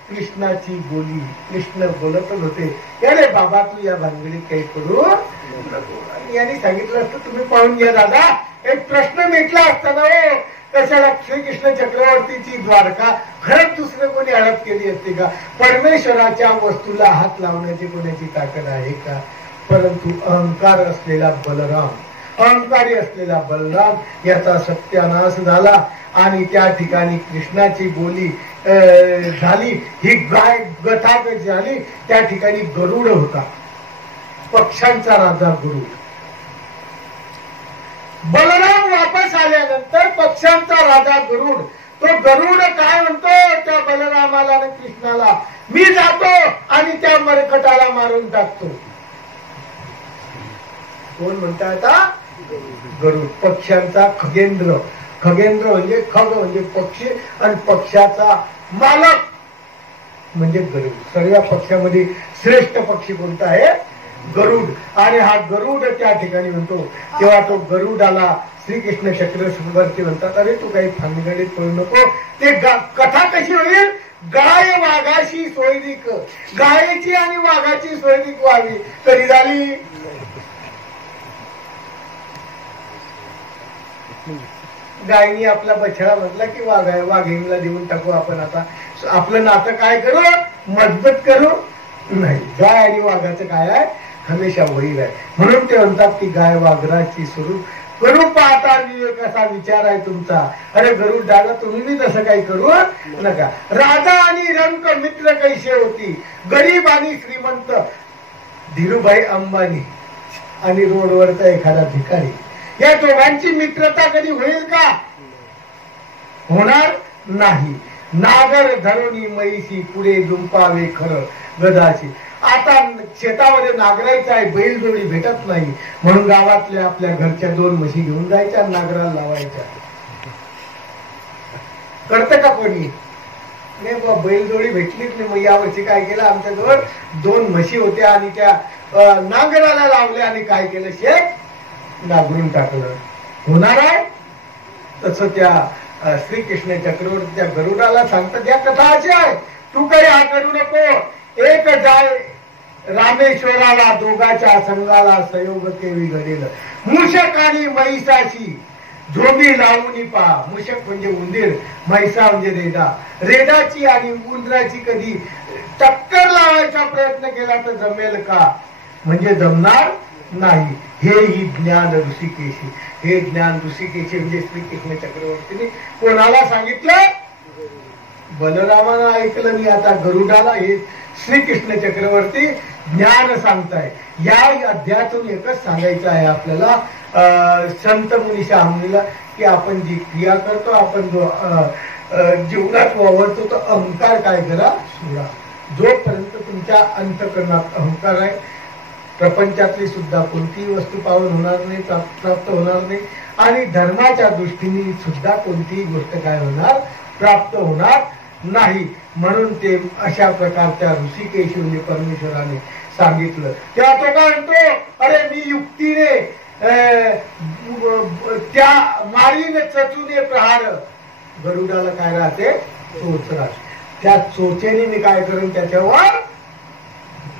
कृष्णाची बोली, कृष्ण बोलतच होते, अरे बाबा तू या भानगडीत काही करू नको. यांनी सांगितलं असतं तुम्ही पाहून घ्या दादा, एक प्रश्न मिटला असताना हो, कशाला श्रीकृष्ण चक्रवर्तीची द्वारका खरंच दुसरं कोणी हडप केली असते का? परमेश्वराच्या वस्तूला हात लावण्याची कोणाची ताकद आहे का? परंतु अहंकार असलेला बलराम, अहंकारी असलेला बलराम याचा सत्यानाश झाला आणि त्या ठिकाणी कृष्णाची बोली झाली, ही गाय गथागत झाली. त्या ठिकाणी गरुड होता, पक्ष्यांचा राजा गरुड. बलराम वापस आल्यानंतर पक्ष्यांचा राजा गरुड, तो गरुड काय म्हणतो त्या बलरामाला आणि कृष्णाला, मी जातो आणि त्या मरकटाला मारून टाकतो. कोण म्हणता आता? गरुड, पक्ष्यांचा खगेंद्र. खगेंद्र म्हणजे खग म्हणजे पक्षी आणि पक्षाचा मालक म्हणजे गरुड. सर्व पक्षामध्ये श्रेष्ठ पक्षी कोणता आहे? गरुड. आणि हा गरुड त्या ठिकाणी म्हणतो, तेव्हा तो गरुडाला श्रीकृष्ण चक्रवर्ती म्हणतात, अरे तू काही भानगडीत पडू नको. ते कथा कशी होईल? गाय वाघाशी सोयरीक, गायची आणि वाघाची सोयरीक व्हावी. कधी झाली? गायनी आपला बछडा म्हटला की वाघिणीला देऊन टाकू आपण, आता आपलं नातं काय करू, मजबूत करू नाही. गाय आणि वाघाचं काय आहे? हमेशा वैर आहे. म्हणून ते म्हणतात की गाय वाघराची स्वरूप करू पाहता विवेक असा विचार आहे तुमचा. अरे गरुड दादा तुम्ही बी तसं काही करू नका. राजा आणि रंक मित्र कैसे होती, गरीब आणि श्रीमंत, धीरूभाई अंबानी आणि रोडवरचा एखादा भिकारी, या दोघांची मित्रता कधी होईल का? होणार नाही. नागर धरुणी मैसी पुढे जुंपावे खरं गदाची. आता शेतामध्ये नागरायचं आहे, बैलजोडी भेटत नाही, म्हणून गावातल्या आपल्या घरच्या 2 म्हशी घेऊन जायच्या, नागराला लावायच्या. करतं का कोणी? नाही बा, बैलजोडी भेटलीच नाही. मग यावर्षी काय केलं, आमच्याजवळ 2 म्हशी होत्या आणि त्या नांगराला लावल्या आणि काय केलं, शेत नागरून टाकलं. होणार आहे तसं त्या श्रीकृष्ण चक्रवर्ती त्या गरुडाला सांगतात, या कथा अशी आहे, तू काही हा करू नको. एक जाय रामेश्वराला, दोघाच्या संघाला संयोग केवी घडेल. मूषक आणि महिषाशी झोंबी लावून पहा. मूषक म्हणजे उंदीर, महिषा म्हणजे रेडा. रेडाची आणि उंदराची कधी टक्कर लावायचा प्रयत्न केला तर जमेल का? म्हणजे जमणार नाही. हे ही ज्ञान ऋषिकेशी, हे ज्ञान ऋषिकेशी म्हणजे श्रीकृष्ण चक्रवर्तीने कोणाला सांगितलं? बलरामानं ऐकलं नाही. आता गरुडाला हे श्रीकृष्ण चक्रवर्ती ज्ञान सांगताय. या अध्यायातून एकच सांगायचं आहे आपल्याला, संत मुनीच्या हमनीला, की आपण जी क्रिया करतो, आपण जो जीवनात वावरतो, तो अहंकार काय करा, सोडा. जोपर्यंत तुमच्या अंतःकरणात अहंकार आहे, प्रपंचातली सुद्धा कोणतीही वस्तू पाहून होणार नाही, प्राप्त होणार नाही. आणि धर्माच्या दृष्टीने सुद्धा कोणतीही गोष्ट काय होणार, प्राप्त होणार नाही. म्हणून ते अशा प्रकारच्या ऋषिकेश म्हणजे परमेश्वराने सांगितलं. तेव्हा तो काय म्हणतो, अरे मी युक्तीने त्या मारीने चचूने प्रहार. गरुडाला काय राहते? चोच राहते. त्या चोचेने मी काय करेन, त्याच्यावर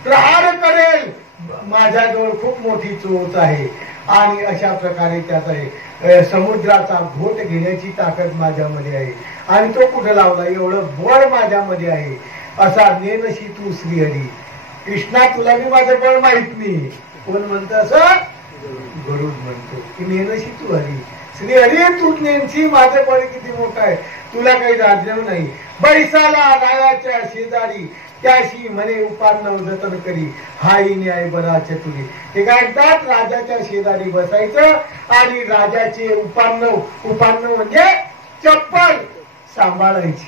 प्रहार करेल. माझ्याजवळ खूप मोठी चोच आहे आणि अशा प्रकारे त्याचा समुद्राचा घोट घेण्याची ताकद माझ्यामध्ये आहे. आणि तो कुठे लावला, एवढं बळ माझ्यामध्ये आहे. असा नेनशी तू श्रीहरी. कृष्णा तुला मी माझं बळ माहित नाही. कोण म्हणतं असं? गरुड म्हणतो की नेनशी तू हरी. श्रीहरी तू नेनशी, माझं बळ किती मोठं आहे, तुला काही जाणीव नाही. बैसाला रायाच्या शेजारी, त्याशी म्हणे उपान्नव जतन करी, हाही न्याय बरा चतुरी. ते काय म्हणतात, राजाच्या शेजारी बसायचं आणि राजाचे उपान्नव म्हणजे चप्पल सांभाळायची.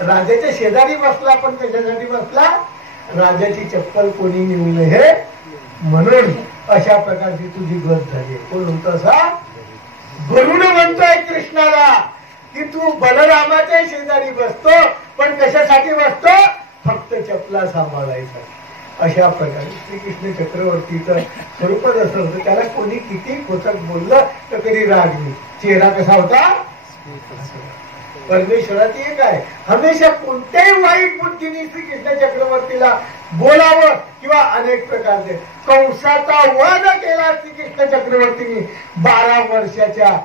राजाच्या शेजारी बसला, पण कशासाठी बसला? राजाची चप्पल कोणी नेऊ नये म्हणून. अशा प्रकारची तुझी गत झाली. कोण म्हणतो असा? गरुड म्हणतोय कृष्णाला की तू बलरामाच्या शेजारी बसतो, पण कशासाठी बसतो? फक्त चपला सांभाळायचा. अशा प्रकारे श्रीकृष्ण चक्रवर्तीचं स्वरूपच असं होतं. त्याला कोणी किती कोचक बोललं तर कधी राग नाही. चेहरा कसा होता? परमेश्वराची एक आहे. हमेशा कोणत्याही वाईट बुद्धीने श्रीकृष्ण चक्रवर्तीला बोलावं किंवा अनेक प्रकारचे कंसाचा वध केला श्रीकृष्ण चक्रवर्तीने 12 वर्षाच्या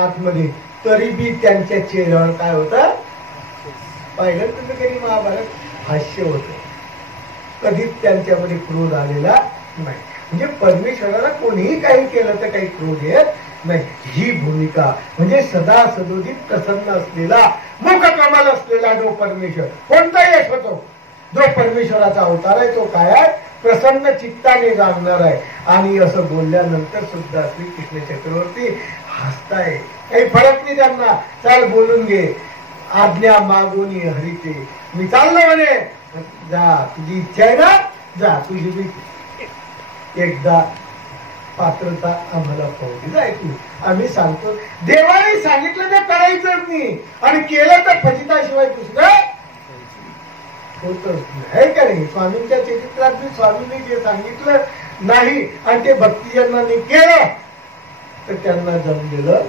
आतमध्ये, तरी बी त्यांच्या चेहऱ्यावर काय होतं? पाहिलं तुम्ही कधी महाभारत? हास्य होतं. कधीच त्यांच्यामध्ये क्रोध आलेला नाही. म्हणजे परमेश्वराला कोणीही काही केलं तर काही क्रोध येत नाही. ही भूमिका म्हणजे सदा सदोदित प्रसन्न असलेला, मुख कमल असलेला जो परमेश्वर, कोणता यश होतो, जो परमेश्वराचा अवतार आहे तो काय आहे? प्रसन्न चित्ताने जागणार आहे. आणि असं बोलल्यानंतर सुद्धा श्रीकृष्ण चक्रवर्ती हसताय. काही फरक नाही त्यांना. चाल बोलून घे, आज्ञा मागून हरिते. मी चाललो म्हणे, जा तुझी इच्छा आहे ना, जा तुझी बी एकदा पात्रता आम्हाला पाहू जाय. तू आम्ही सांगतो, देवाने सांगितलं ते करायचंच नाही आणि केलं तर फजिताशिवाय दुसरं होतच नाही का नाही. स्वामींच्या चरित्रात मी स्वामींनी जे सांगितलं नाही आणि ते भक्तिजनांनी केलं तर त्यांना जमलेलं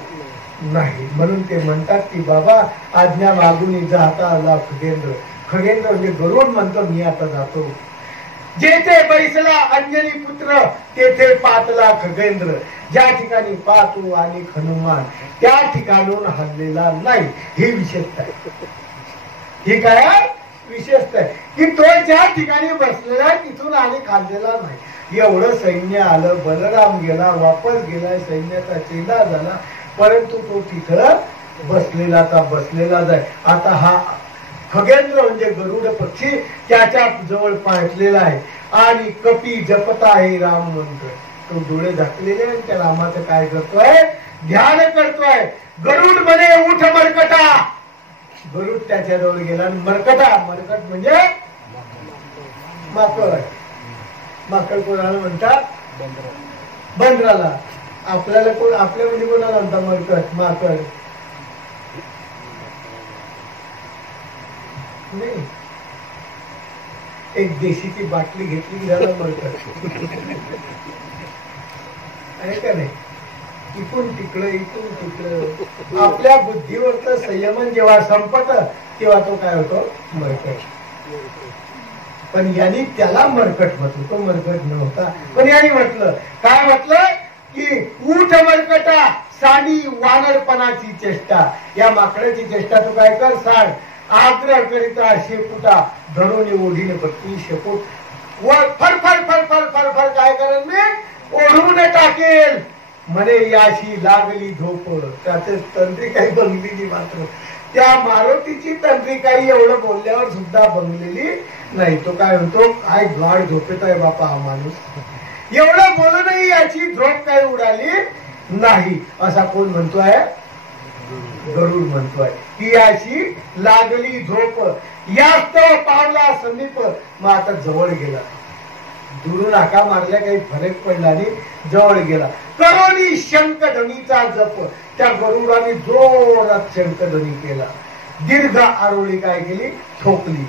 नाही. म्हणून ते म्हणतात की बाबा आज्ञा मागून जाता आला खगेंद्र. खगेंद्र म्हणजे गरुड म्हणतो, मी आता जातो. जेथे बैसला अंजनी पुत्र तेथे पातला खगेंद्र. ज्या ठिकाणी पाहतो आणि हनुमान त्या ठिकाणून हल्लेला नाही. ही विशेषता आहे. ही काय विशेषता आहे की तो ज्या ठिकाणी बसलेला तिथून आणि खाल्लेला नाही. एवढं सैन्य आलं, बलराम गेला, वापस गेला, सैन्याचा चेला झाला, परंतु तो तिथं बसलेलाच आहे. आता हा खगेंद्र म्हणजे गरुड पक्षी त्याच्या जवळ पाठलेला आहे आणि कपी जपत आहे राम मंत्र. तो डोळे झाकलेले आणि त्या रामाचं काय करतोय? ध्यान करतोय. गरुड म्हणे उठ मरकटा. गरुड त्याच्याजवळ गेला आणि मरकटा, मरकट म्हणजे माकड. माकड कोणाला म्हणतात? बंदराला. आपल्याला कोण, आपल्यामध्ये कोणाला म्हणतात मरकट? माकड नाही. एक देशीची बाटली घेतली झालं मरकट आहे का नाही? इकडून तिकडं, इकडून तिकडं. आपल्या बुद्धीवरचं संयमन जेव्हा संपत तेव्हा तो काय होतो? मरकट. पण यांनी त्याला मरकट म्हटलं, तो मरकट नव्हता. पण यांनी म्हटलं काय? म्हटलं की उठ मरकटा, साडी वानरपणाची चेष्टा. या माकडाची चेष्टा तू काय कर? सांग. आग्रह करिता शेपुटा धरून ओढीने बत्ती शेपूट वर फर फर फर फर फर फर काय करेल मी? ओढून टाकेल. म्हणे याशी लागली झोप. त्याचे तंत्री काही बंगलेली मात्र त्या मारुतीची तंत्री काही एवढं बोलल्यावर सुद्धा बंगलेली नाही. तो काय म्हणतो? काय गाढ झोपेत आहे बापा हा माणूस. एवढं बोलूनही याची झोप काही उडाली नाही. असा कोण म्हणतोय? गरुड म्हणतोय की याशी लागली झोप. यास्तव पावला समीप. मग आता जवळ गेला. दुरून हाका मारल्या काही फरक पडला नाही. जवळ गेला. करोनी शंखध्वनीचा जप. त्या गरुडाने जोरात शंखध्वनी केला. दीर्घ आरोळी काय केली? ठोकली.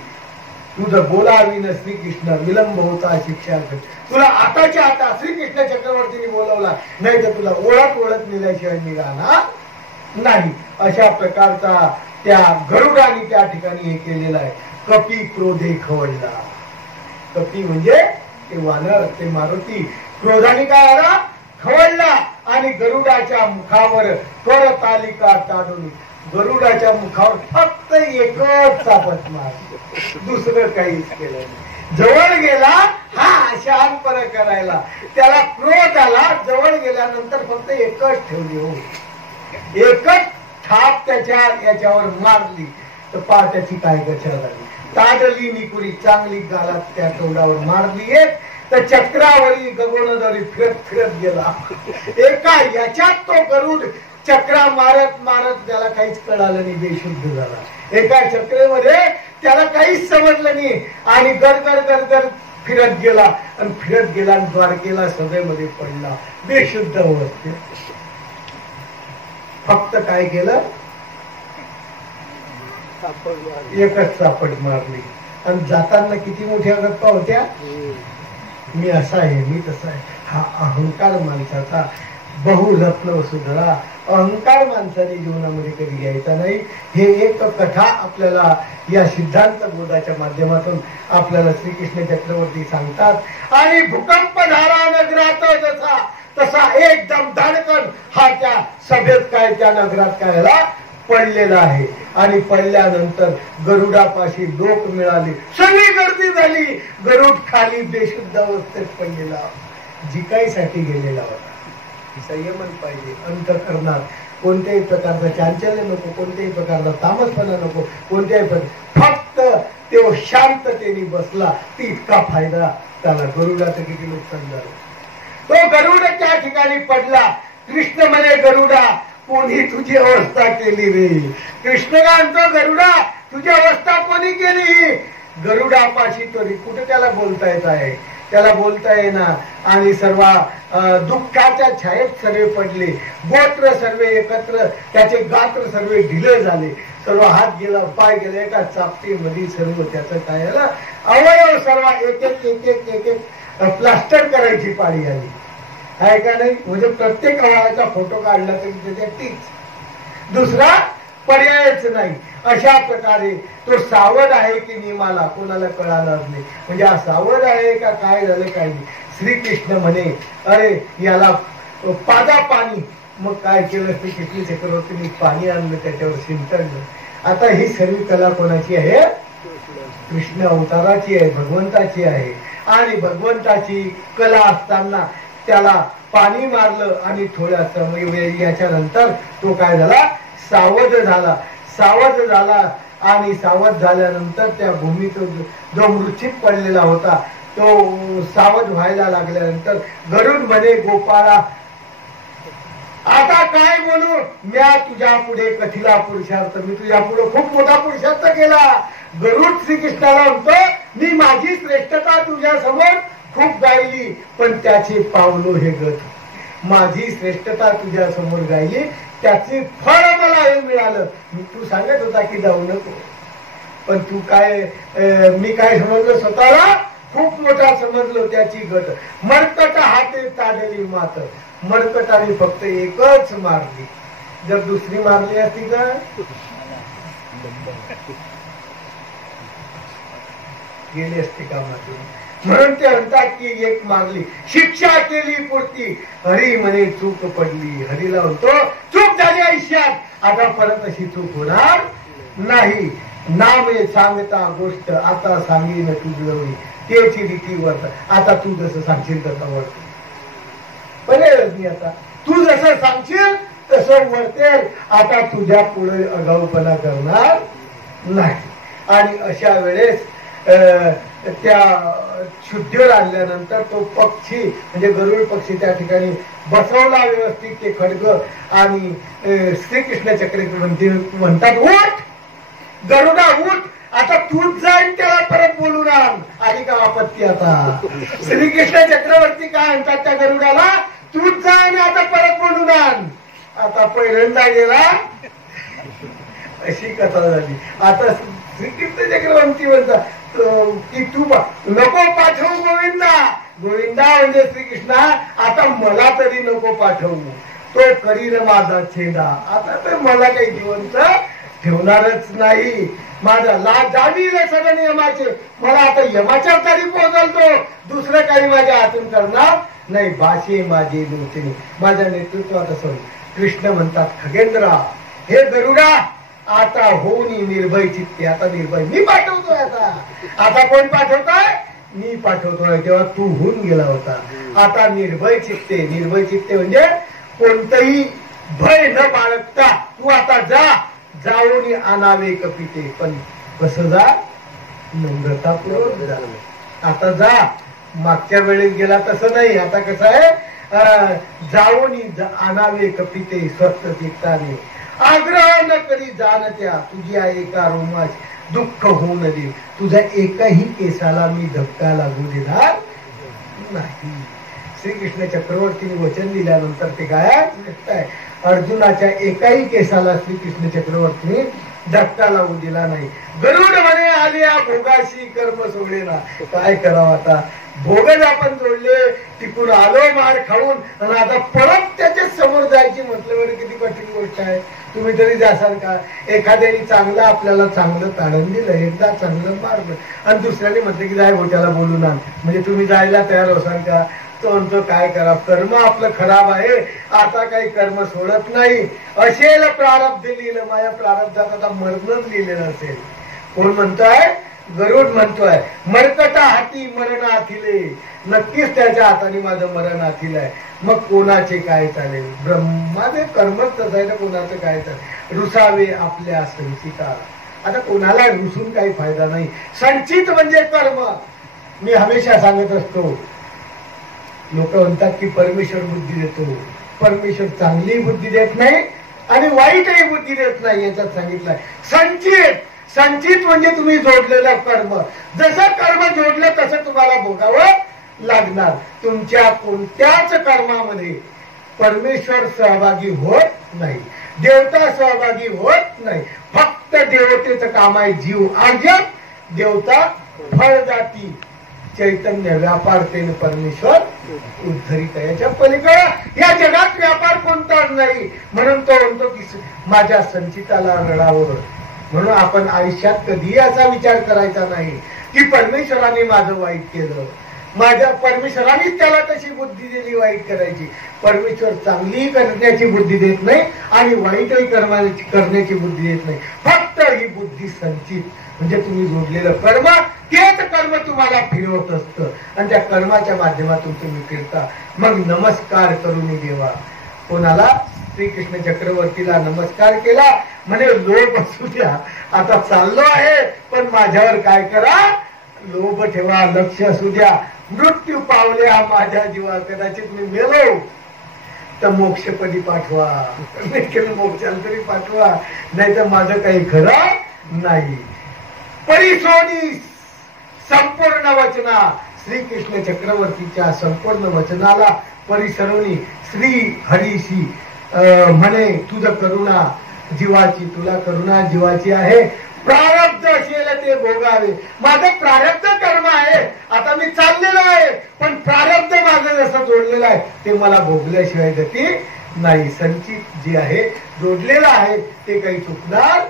तुझं बोलावीन श्रीकृष्ण विलंब होता शिक्षा. तुला आताच्या आता श्रीकृष्ण चक्रवर्तीने बोलवला, नाही तर तुला ओळख नेल्याशिवाय निघाला नाही. अशा प्रकारचा त्या गरुडाने त्या ठिकाणी हे केलेलं आहे. कपी क्रोधे खवळला. कपी म्हणजे ते वानर, ते मारुती क्रोधाने काय आला? खवळला. आणि गरुडाच्या मुखावर करतालिका ताडून. गरुडाच्या मुखावर फक्त एकच चापट मारली, दुसरं काहीच केलं नाही. जवळ गेला हा शहाणपणा करायला, त्याला क्रोध आला. जवळ गेल्यानंतर फक्त एकच ठेवली. हो, एकच थाप त्याच्या याच्यावर मारली तर पा त्याची काय गच्छा झाली. ताडली निकुरी चांगली गालात त्या तोंडावर मारली एक तर चक्रावरी गगनदरी फिरत फिरत गेला. एका याच्यात तो गरुड चक्रा मारत मारत त्याला काहीच कळालं नाही, बेशुद्ध झाला. एका चक्रेमध्ये त्याला काहीच समजलं नाही आणि गरगर गरगर फिरत गेला आणि फिरत गेला आणि द्वारकेला सभेमध्ये पडला बेशुद्ध अवस्थेत. फक्त काय केलं? एकच चापट मारली. आणि जाताना किती मोठ्या गप्पा होत्या, मी असा आहे, मी तसा आहे. हा अहंकार माणसाचा बहुरत्न वसुधरा. अहंकार माणसाने जीवनामध्ये कधी घ्यायचा नाही. हे एक कथा आपल्याला या सिद्धांत बोधाच्या माध्यमातून आपल्याला श्रीकृष्ण चक्रवर्ती सांगतात. आणि भूकंप झाला नगरात जसा तसा एकदम धडकन हा त्या सभेत काय त्या नगरात काय पडलेला आहे. आणि पडल्यानंतर गरुडापाशी लोक मिळाले, सगळी गर्दी झाली. गरुड खाली बेशुद्ध अवस्थेत पडलेला, जिकाईसाठी गेलेला होता. संयमन पाहिजे अंतःकरणात. कोणत्याही प्रकारचं चांचल्य नको, कोणत्याही प्रकारचा तामसपणा नको, कोणत्याही फक्त तो शांततेने बसला, ती इतका फायदा त्याला. गरुडाचं किती नुकसान झालं. तो गरुड त्या ठिकाणी पडला. कृष्ण म्हणे गरुडा, कोणी तुझी अवस्था केली रे. कृष्णकांत गरुडा, तुझी अवस्था कोणी केली. गरुडापाशी तरी कुठे त्याला बोलता येत आहे, त्याला बोलता येणार. आणि सर्व दुःखाच्या छायेत सर्व पडले. गोत्र सर्व एकत्र, त्याचे गात्र सर्व ढिले झाले. सर्व हात गेला, पाय गेला, एका चापटीमध्ये सर्व त्याचं काय आलं, अवयव सर्व एक एक एक एक एक एक प्लास्टर करायची पाळी आली आहे का नाही. म्हणजे प्रत्येक अवयवाचा फोटो काढला तरी त्याच्या तीच, दुसरा पर्यायच नाही. अशा प्रकारे तो सावध आहे की नियमाला कोणाला कळालाच नाही. म्हणजे हा सावध आहे का काय झालं काय नाही. श्रीकृष्ण म्हणे अरे याला पादा पाणी. मग काय केलं श्रीकृष्ण चक्रवर्तीने, पाणी आणलं, त्याच्यावर शिंपडलं. आता ही सर्व कला कोणाची आहे, कृष्ण अवताराची आहे, भगवंताची आहे. आणि भगवंताची कला असताना त्याला पाणी मारलं आणि थोड्या समय याच्यानंतर तो काय झाला, सावध झाला. सावध झाला आणि सावध झाल्यानंतर त्या भूमीतून जो मूर्छित पडलेला होता तो सावध व्हायला लागल्यानंतर गरुड म्हणे गोपाळा, आता काय बोलू, म्या तुझ्या पुढे कथिला पुरुषार्थ, मी तुझ्या पुढे खूप मोठा पुरुषार्थ केला. गरुड श्रीकृष्णाला म्हणतो मी माझी श्रेष्ठता तुझ्या समोर खूप गायली, पण त्याचे पावलो हे गत. माझी श्रेष्ठता तुझ्या समोर गायली, त्याचे फळ मला हे मिळालं. तू सांगत होता की जाऊ नको, पण तू काय, मी काय समजलं, स्वतःला खूप मोठा समजलो. त्याची गट मरकट हाते ताडली मात. मरकटाने फक्त एकच मारली, जर दुसरी मारली असती का गेली असती कामातून. म्हणून ते म्हणतात की एक मारली, शिक्षा केली पुरती. हरी म्हणे चूक पडली. हरीला म्हणतो चूक झाली आयुष्यात, आता परत अशी चूक होणार नाही. नामे सांगता गोष्ट आता सांगेन तुझं, त्याची रीती वर्त. आता तू जसं सांगशील तसं वर्त. पर्यायच नाही. आता तू जसं सांगशील तसं वर्तेल. आता तुझ्या पुढे आगाऊपणा करणार नाही. आणि अशा वेळेस त्या शुद्धीवर आणल्यानंतर तो पक्षी म्हणजे गरुड पक्षी त्या ठिकाणी बसवला व्यवस्थित ते खड्ग. आणि श्रीकृष्ण चक्रवर्ती म्हणतात उठ गरुडा उठ, आता तूच जाईन त्याला परत बोलून आण. आली का आपत्ती आता. श्रीकृष्ण चक्रवर्ती काय म्हणतात त्या गरुडाला, तूच जा आणि आता परत बोलून आण. आता पहिल्यांदा गेला, अशी कथा झाली. आता श्रीकृष्ण चक्रवर्ती म्हणतात की तू नको पाठवू गोविंदा. गोविंदा म्हणजे श्रीकृष्णा, आता मला तरी नको पाठवू, तो करील माझा छेदा. आता तर मला काही जिवंत ठेवणारच नाही. माझा जावील सगळं यमाचे, मला आता यमाच्या तरी पोहोचलतो, दुसरं काही माझ्या हातून करणार नाही. भाषे माझे लोचने, माझ्या नेतृत्वात असं. कृष्ण म्हणतात खगेंद्रा, हे गरुडा, आता होऊन निर्भय चित्ते. आता निर्भय मी पाठवतोय. आता कोण पाठवतोय, मी पाठवतोय. तेव्हा तू होऊन गेला होता. आता निर्भय चित्ते. निर्भय चित्ते म्हणजे कोणतंही भय न बाळगता तू आता जा, जाऊन आणावे कपिते. पण कसं जा, नम्रतापूर्वक जा. आता जा, मागच्या वेळेस गेला तसं नाही. आता कसं आहे, जाऊन आणावे कपिते स्वस्त चित्ताने. आग्रह न करी जाणत्या, तुझी एका रोमास दुःख होऊ नये. तुझ्या एकाही केसाला मी धक्का लागू देणार नाही. श्रीकृष्ण चक्रवर्तीने वचन दिल्यानंतर ते काय अर्जुनाच्या एकाही केसाला श्रीकृष्ण चक्रवर्तीने धक्का लावू दिला नाही. गरुड म्हणे आलिया भोगाशी कर्म सोडेना. काय करावं आता, भोगच आपण जोडले, तिकून आलो मार खाऊन, आणि आता परत त्याच्या समोर जायची म्हटल्यावर किती कठीण गोष्ट आहे. तुम्ही तरी जासाल का? एखाद्याने चांगलं आपल्याला चांगलं ताडण दिलं, एकदा चांगलं मारलं, आणि दुसऱ्याने म्हटलं की जाय त्याला बोलून आण, म्हणजे तुम्ही जायला तयार होसाल का? तो म्हणतो काय करा, कर्म आपलं खराब आहे, आता काही कर्म सोडत नाही. असेल प्रारब्ध लिहिलं, माझ्या प्रारब्धात आता मरणच लिहिलेलं असेल. कोण म्हणतोय? गरुड म्हणतोय मरकटा हाती मरण आथिले. नक्कीच त्याच्या हाताने माझं मरण आथिल आहे. मग कोणाचे काय चालेल? ब्रह्माचे कर्मच तसं आहे ना, कोणाचं काय चालेल? रुसावे आपल्या संचिता. आता कोणाला रुसून काही फायदा नाही. संचित म्हणजे कर्म. मी हमेशा सांगत असतो, लोक म्हणतात की परमेश्वर बुद्धी देतो. परमेश्वर चांगली बुद्धी देत नाही आणि वाईटही बुद्धी देत नाही, याच्यात सांगितलंय. संचित, संचित म्हणजे तुम्ही जोडलेलं कर्म. जसं कर्म जोडलं तसं तुम्हाला भोगावं लागणार. तुमच्या कोणत्याच कर्मामध्ये परमेश्वर सहभागी होत नाही, देवता सहभागी होत नाही. फक्त देवतेचं काम आहे जीव अर्जन, देवता फळदाती. चैतन्य व्यापारतेने परमेश्वर उद्धरित. याच्या पलीकडे या जगात व्यापार कोणताच नाही. म्हणून तो म्हणतो की माझ्या संचिताला रडावं. म्हणून आपण आयुष्यात कधीही असा विचार करायचा नाही की परमेश्वराने माझं वाईट केलं, माझ्या परमेश्वरानेच त्याला कशी बुद्धी दिली वाईट करायची. परमेश्वर चांगली करण्याची बुद्धी देत नाही आणि वाईटही करण्याची बुद्धी देत नाही. फक्त ही बुद्धी संचित म्हणजे तुम्ही जोडलेलं कर्म, तेच कर्म तुम्हाला फिरवत असतं आणि त्या कर्माच्या माध्यमातून तुम्ही फिरता. मग नमस्कार करून देवा. कोणाला? श्रीकृष्ण चक्रवर्तीला नमस्कार केला. म्हणे लोभ असू द्या, आता चाललो आहे, पण माझ्यावर काय करा? लोभ ठेवा, लक्ष असू द्या. मृत्यू पावले हा माझ्या जीवा, कदाचित मी मेलो तर मोक्षपदी पाठवा, मोक्षाला तरी पाठवा, नाही तर माझं काही खरं नाही. परिसोनी संपूर्ण वचना. श्रीकृष्ण चक्रवर्तीच्या संपूर्ण वचनाला परिसरोनी श्री हरीशी म्हणे तुझं करुणा जीवाची, तुला करुणा जीवाची आहे. प्रारब्ध असेल ते भोगावे. माझं प्रारब्ध कर्म आहे, आता मी चाललेलो आहे, पण प्रारब्ध माझं जसं जोडलेलं आहे ते मला भोगल्याशिवाय गती नाही. संचित जे आहे, जोडलेलं आहे, ते काही चुकणार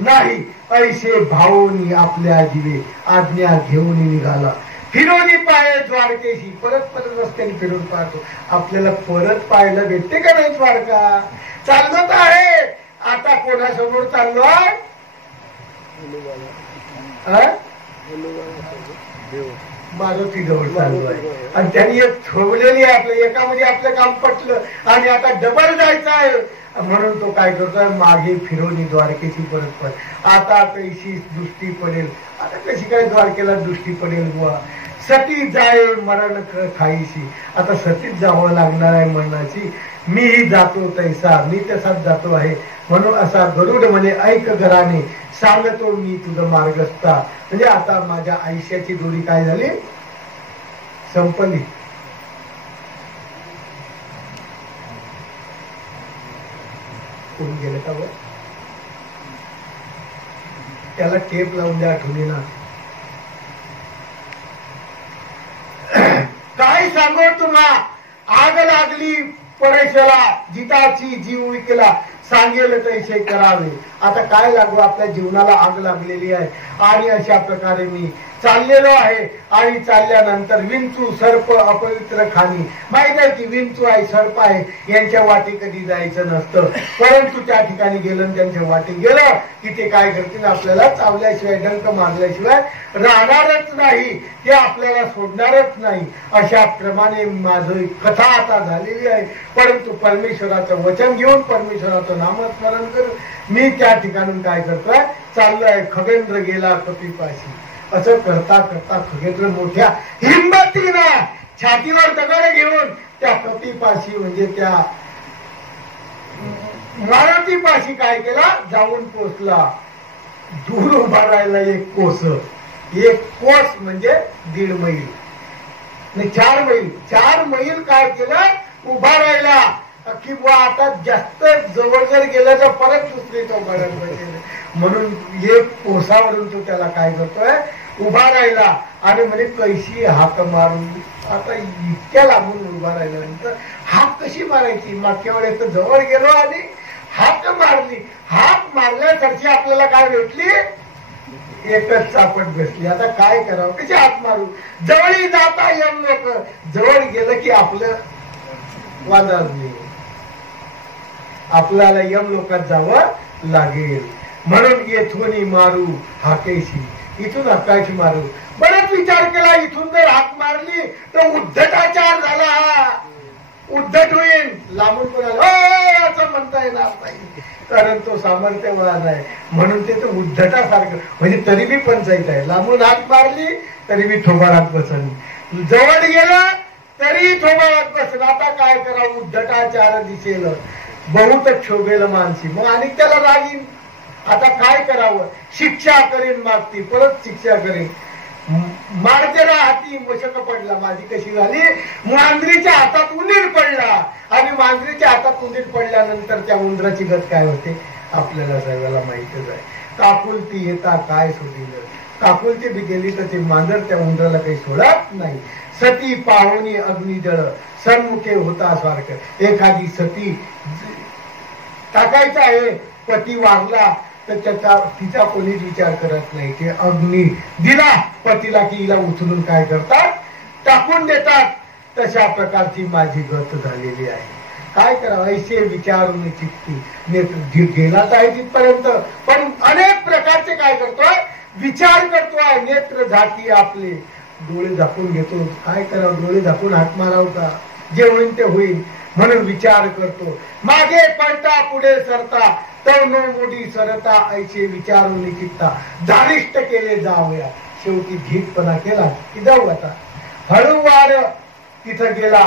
नाही. ऐसे भावनी आपल्या जीवे आज्ञा घेऊन निघाला. फिरोनी पाय द्वारकेशी. परत परत रस्त्याने फिरून पाहतो. आपल्याला परत पाहायला भेटते का नाही द्वारका? चाललो तर आहे, आता कोणासमोर चाललोय? मारुती जवळ चाललो आहे आणि त्यांनी एक ठेवलेली आहे आपल्या एकामध्ये आपलं काम पटलं आणि आता डबल जायचं आहे. म्हणून तो काय करतोय? मागे फिरोनी द्वारकेची परत. आता कशी दृष्टी पडेल? आता कशी काय द्वारकेला दृष्टी पडेल बुवा? सती जाय मरण खाईशी. आता सतीच जावं लागणार आहे मरणाची. मीही जातो तैसा, मी तसाच जातो आहे. म्हणून असा गरुड म्हणे ऐक घराने, सांगतो मी तुझं मार्गस्था. म्हणजे आता माझ्या आयुष्याची दोरी काय झाली? संपली. कोण गेलं का वर? त्याला टेप लावून द्या आठवणीला. काय सांगू तुम्हा? आग लागली परेशाला, जिताची जीव विकला, सांगेल तैसे करावे. आता काय लागू? आपल्या जीवनाला आग लागलेली आहे आणि अशा प्रकारे मी चाललेलो आहे आणि चालल्यानंतर विंचू सर्प अपवित्र खाणी. माहित आहे की विंचू आहे, सर्प आहे, यांच्या वाटी कधी जायचं नसतं. परंतु त्या ठिकाणी गेलं, त्यांच्या वाटी गेलं की ते काय करतील? आपल्याला चावल्याशिवाय, डंक मारल्याशिवाय राहणारच नाही, ते आपल्याला सोडणारच नाही. अशा प्रमाणे माझी कथा आता झालेली आहे. परंतु परमेश्वराचं वचन घेऊन, परमेश्वराचं नामस्मरण करून मी त्या ठिकाणून काय करतोय? चाललोय. खगेंद्र गेला कपिपाशी. असं करता करता खगेंद्र मोठ्या हिंमतीनं छातीवर दगड घेऊन त्या कपिपाशी म्हणजे त्या मारुतीपाशी काय केला? जाऊन पोचला. दूर उभा राहिला एक कोस. एक कोस म्हणजे 1.5 मैल, 4 मैल. 4 मैल काय केलं? उभा राहिला की आता जास्त जवळ जर गेलं तर परत दुसरी तो म्हणून एक कोसावरून तो त्याला काय करतोय, उभा राहिला आणि म्हणे कैशी हाक मारून. आता इतक्या लागून उभा राहिल्यानंतर हाक कशी मारायची, मागच्या वेळेस तर जवळ गेलो आणि हाक मारली. हाक मारल्यासारखी आपल्याला काय भेटली, एकच चापट बसली. आता काय करावं, कशी हाक मारू, जवळही जाता यम लोक, जवळ गेलं की आपलं वाजवली, आपल्याला यम लोकात जावं लागेल. म्हणून येथून मारू हाकेशी, इथून हाकाशी मारू. बरेच विचार केला, इथून जर हाक मारली तर उद्धटाचार झाला, हा उद्धट होईल. लांबून कोणाला असं म्हणता येणार नाही, कारण तो सामर्थ्यवान आहे. म्हणून ते तर उद्धटासारखं, म्हणजे तरी बी पंचायत आहे. लांबून हाक मारली तरी बी थोबाडात बसन, जवळ गेलं तरी थोबाडात बसन. आता काय करावं, उद्धटाचार दिसेल, बहुत क्षोभेल मानसी. मग आणि त्याला रागीन. आता काय करावं, शिक्षा करीन मागती, परत शिक्षा करीन. मार्जरा हाती मशक पडला, माझी कशी झाली, मांजरीच्या हातात उंदीर पडला. आणि मांजरीच्या हातात उंदीर पडल्यानंतर त्या उंदराची गत काय होते आपल्याला सगळ्याला माहितच आहे. काकुलती येता काय सोडिल, काकुलती बी गेली तर ते मांजर त्या उंदराला काही सोडत नाही. सती पाहुणी अग्निदळ सन्मुखे होता सारखं. एखादी सती टाकायचा आहे, पती वारला तर त्याचा तिचा कोणीच विचार करत नाही. ते अग्नी दिला पतीला की हिला उचलून काय करतात, टाकून देतात. तशा प्रकारची माझी गत झालेली आहे. काय करावं, ऐसे विचारून चित्ती गेलाच आहे तिथपर्यंत, पण अनेक प्रकारचे काय करतोय, विचार करतोय. नेत्र झाकी आपले, डोळे झाकून घेतो. काय करावं, डोळे झाकून हात मारावं का, जे होईल ते होईल म्हणून विचार करतो. मागे पडता पुढे सरता, तवनो मोठी सरता, ऐसे विचारून चित्ता. धारिष्ट केले जाऊया, शेवटी धीटपणा केला की जाऊ आता. हळूवार तिथं गेला,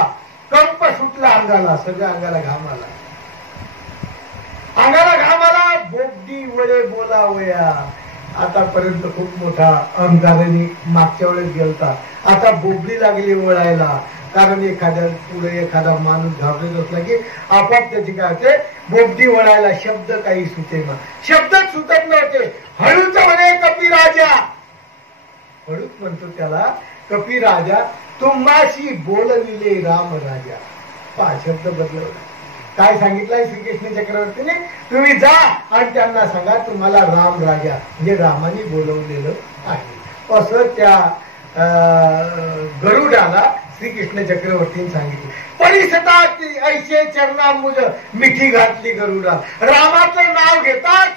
कंप सुटला अंगाला, सगळ्या अंगाला घाम आला. अंगाला घाम आला, बोबडी वळे बोलावया. आतापर्यंत खूप मोठा अहंकाराने मागच्या वेळेस गेलता, आता बोबडी लागली वळायला. कारण एखाद्या पुढे एखादा माणूस घाबरत असला की आपोआप त्याची काय होते, बोबडी वळायला. शब्द काही सुचेना, शब्दच सुचत नव्हते. हळूच म्हणे कपिराजा, हळूच म्हणतो त्याला कपिराजा, तुम्हाशी बोलविले राम राजा. पहा शब्द बदलवला. काय सांगितलंय श्रीकृष्ण चक्रवर्तीने, तुम्ही जा आणि त्यांना सांगा तुम्हाला राम राजा म्हणजे रामाने बोलवलेलं आहे, असं त्या गरुडाला श्रीकृष्ण चक्रवर्तीने सांगितले. परिसता ऐशे चरणा मुझ मिठी घातली गरुडा. रामाचं नाव घेताच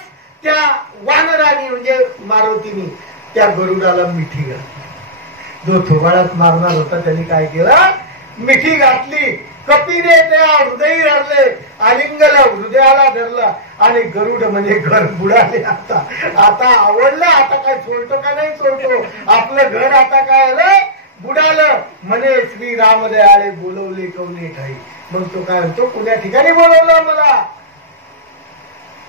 त्या वानराने म्हणजे मारुतीने त्या गरुडाला मिठी घातली. जो थोबाडात मारणार होता त्यांनी काय केलं, मिठी घातली. कपीने त्या हृदयी धरले, आलिंगला हृदयाला धरला आणि गरुड म्हणजे घर बुडाले. आता आवडलं, आता काय सोडतो का नाही सोडतो, आपलं घर आता काय आलं, बुडालं. म्हणे श्री रामदयाळे बोलवले कवने ठाई. मग तो काय म्हणतो, कुण्या ठिकाणी बोलवलं मला.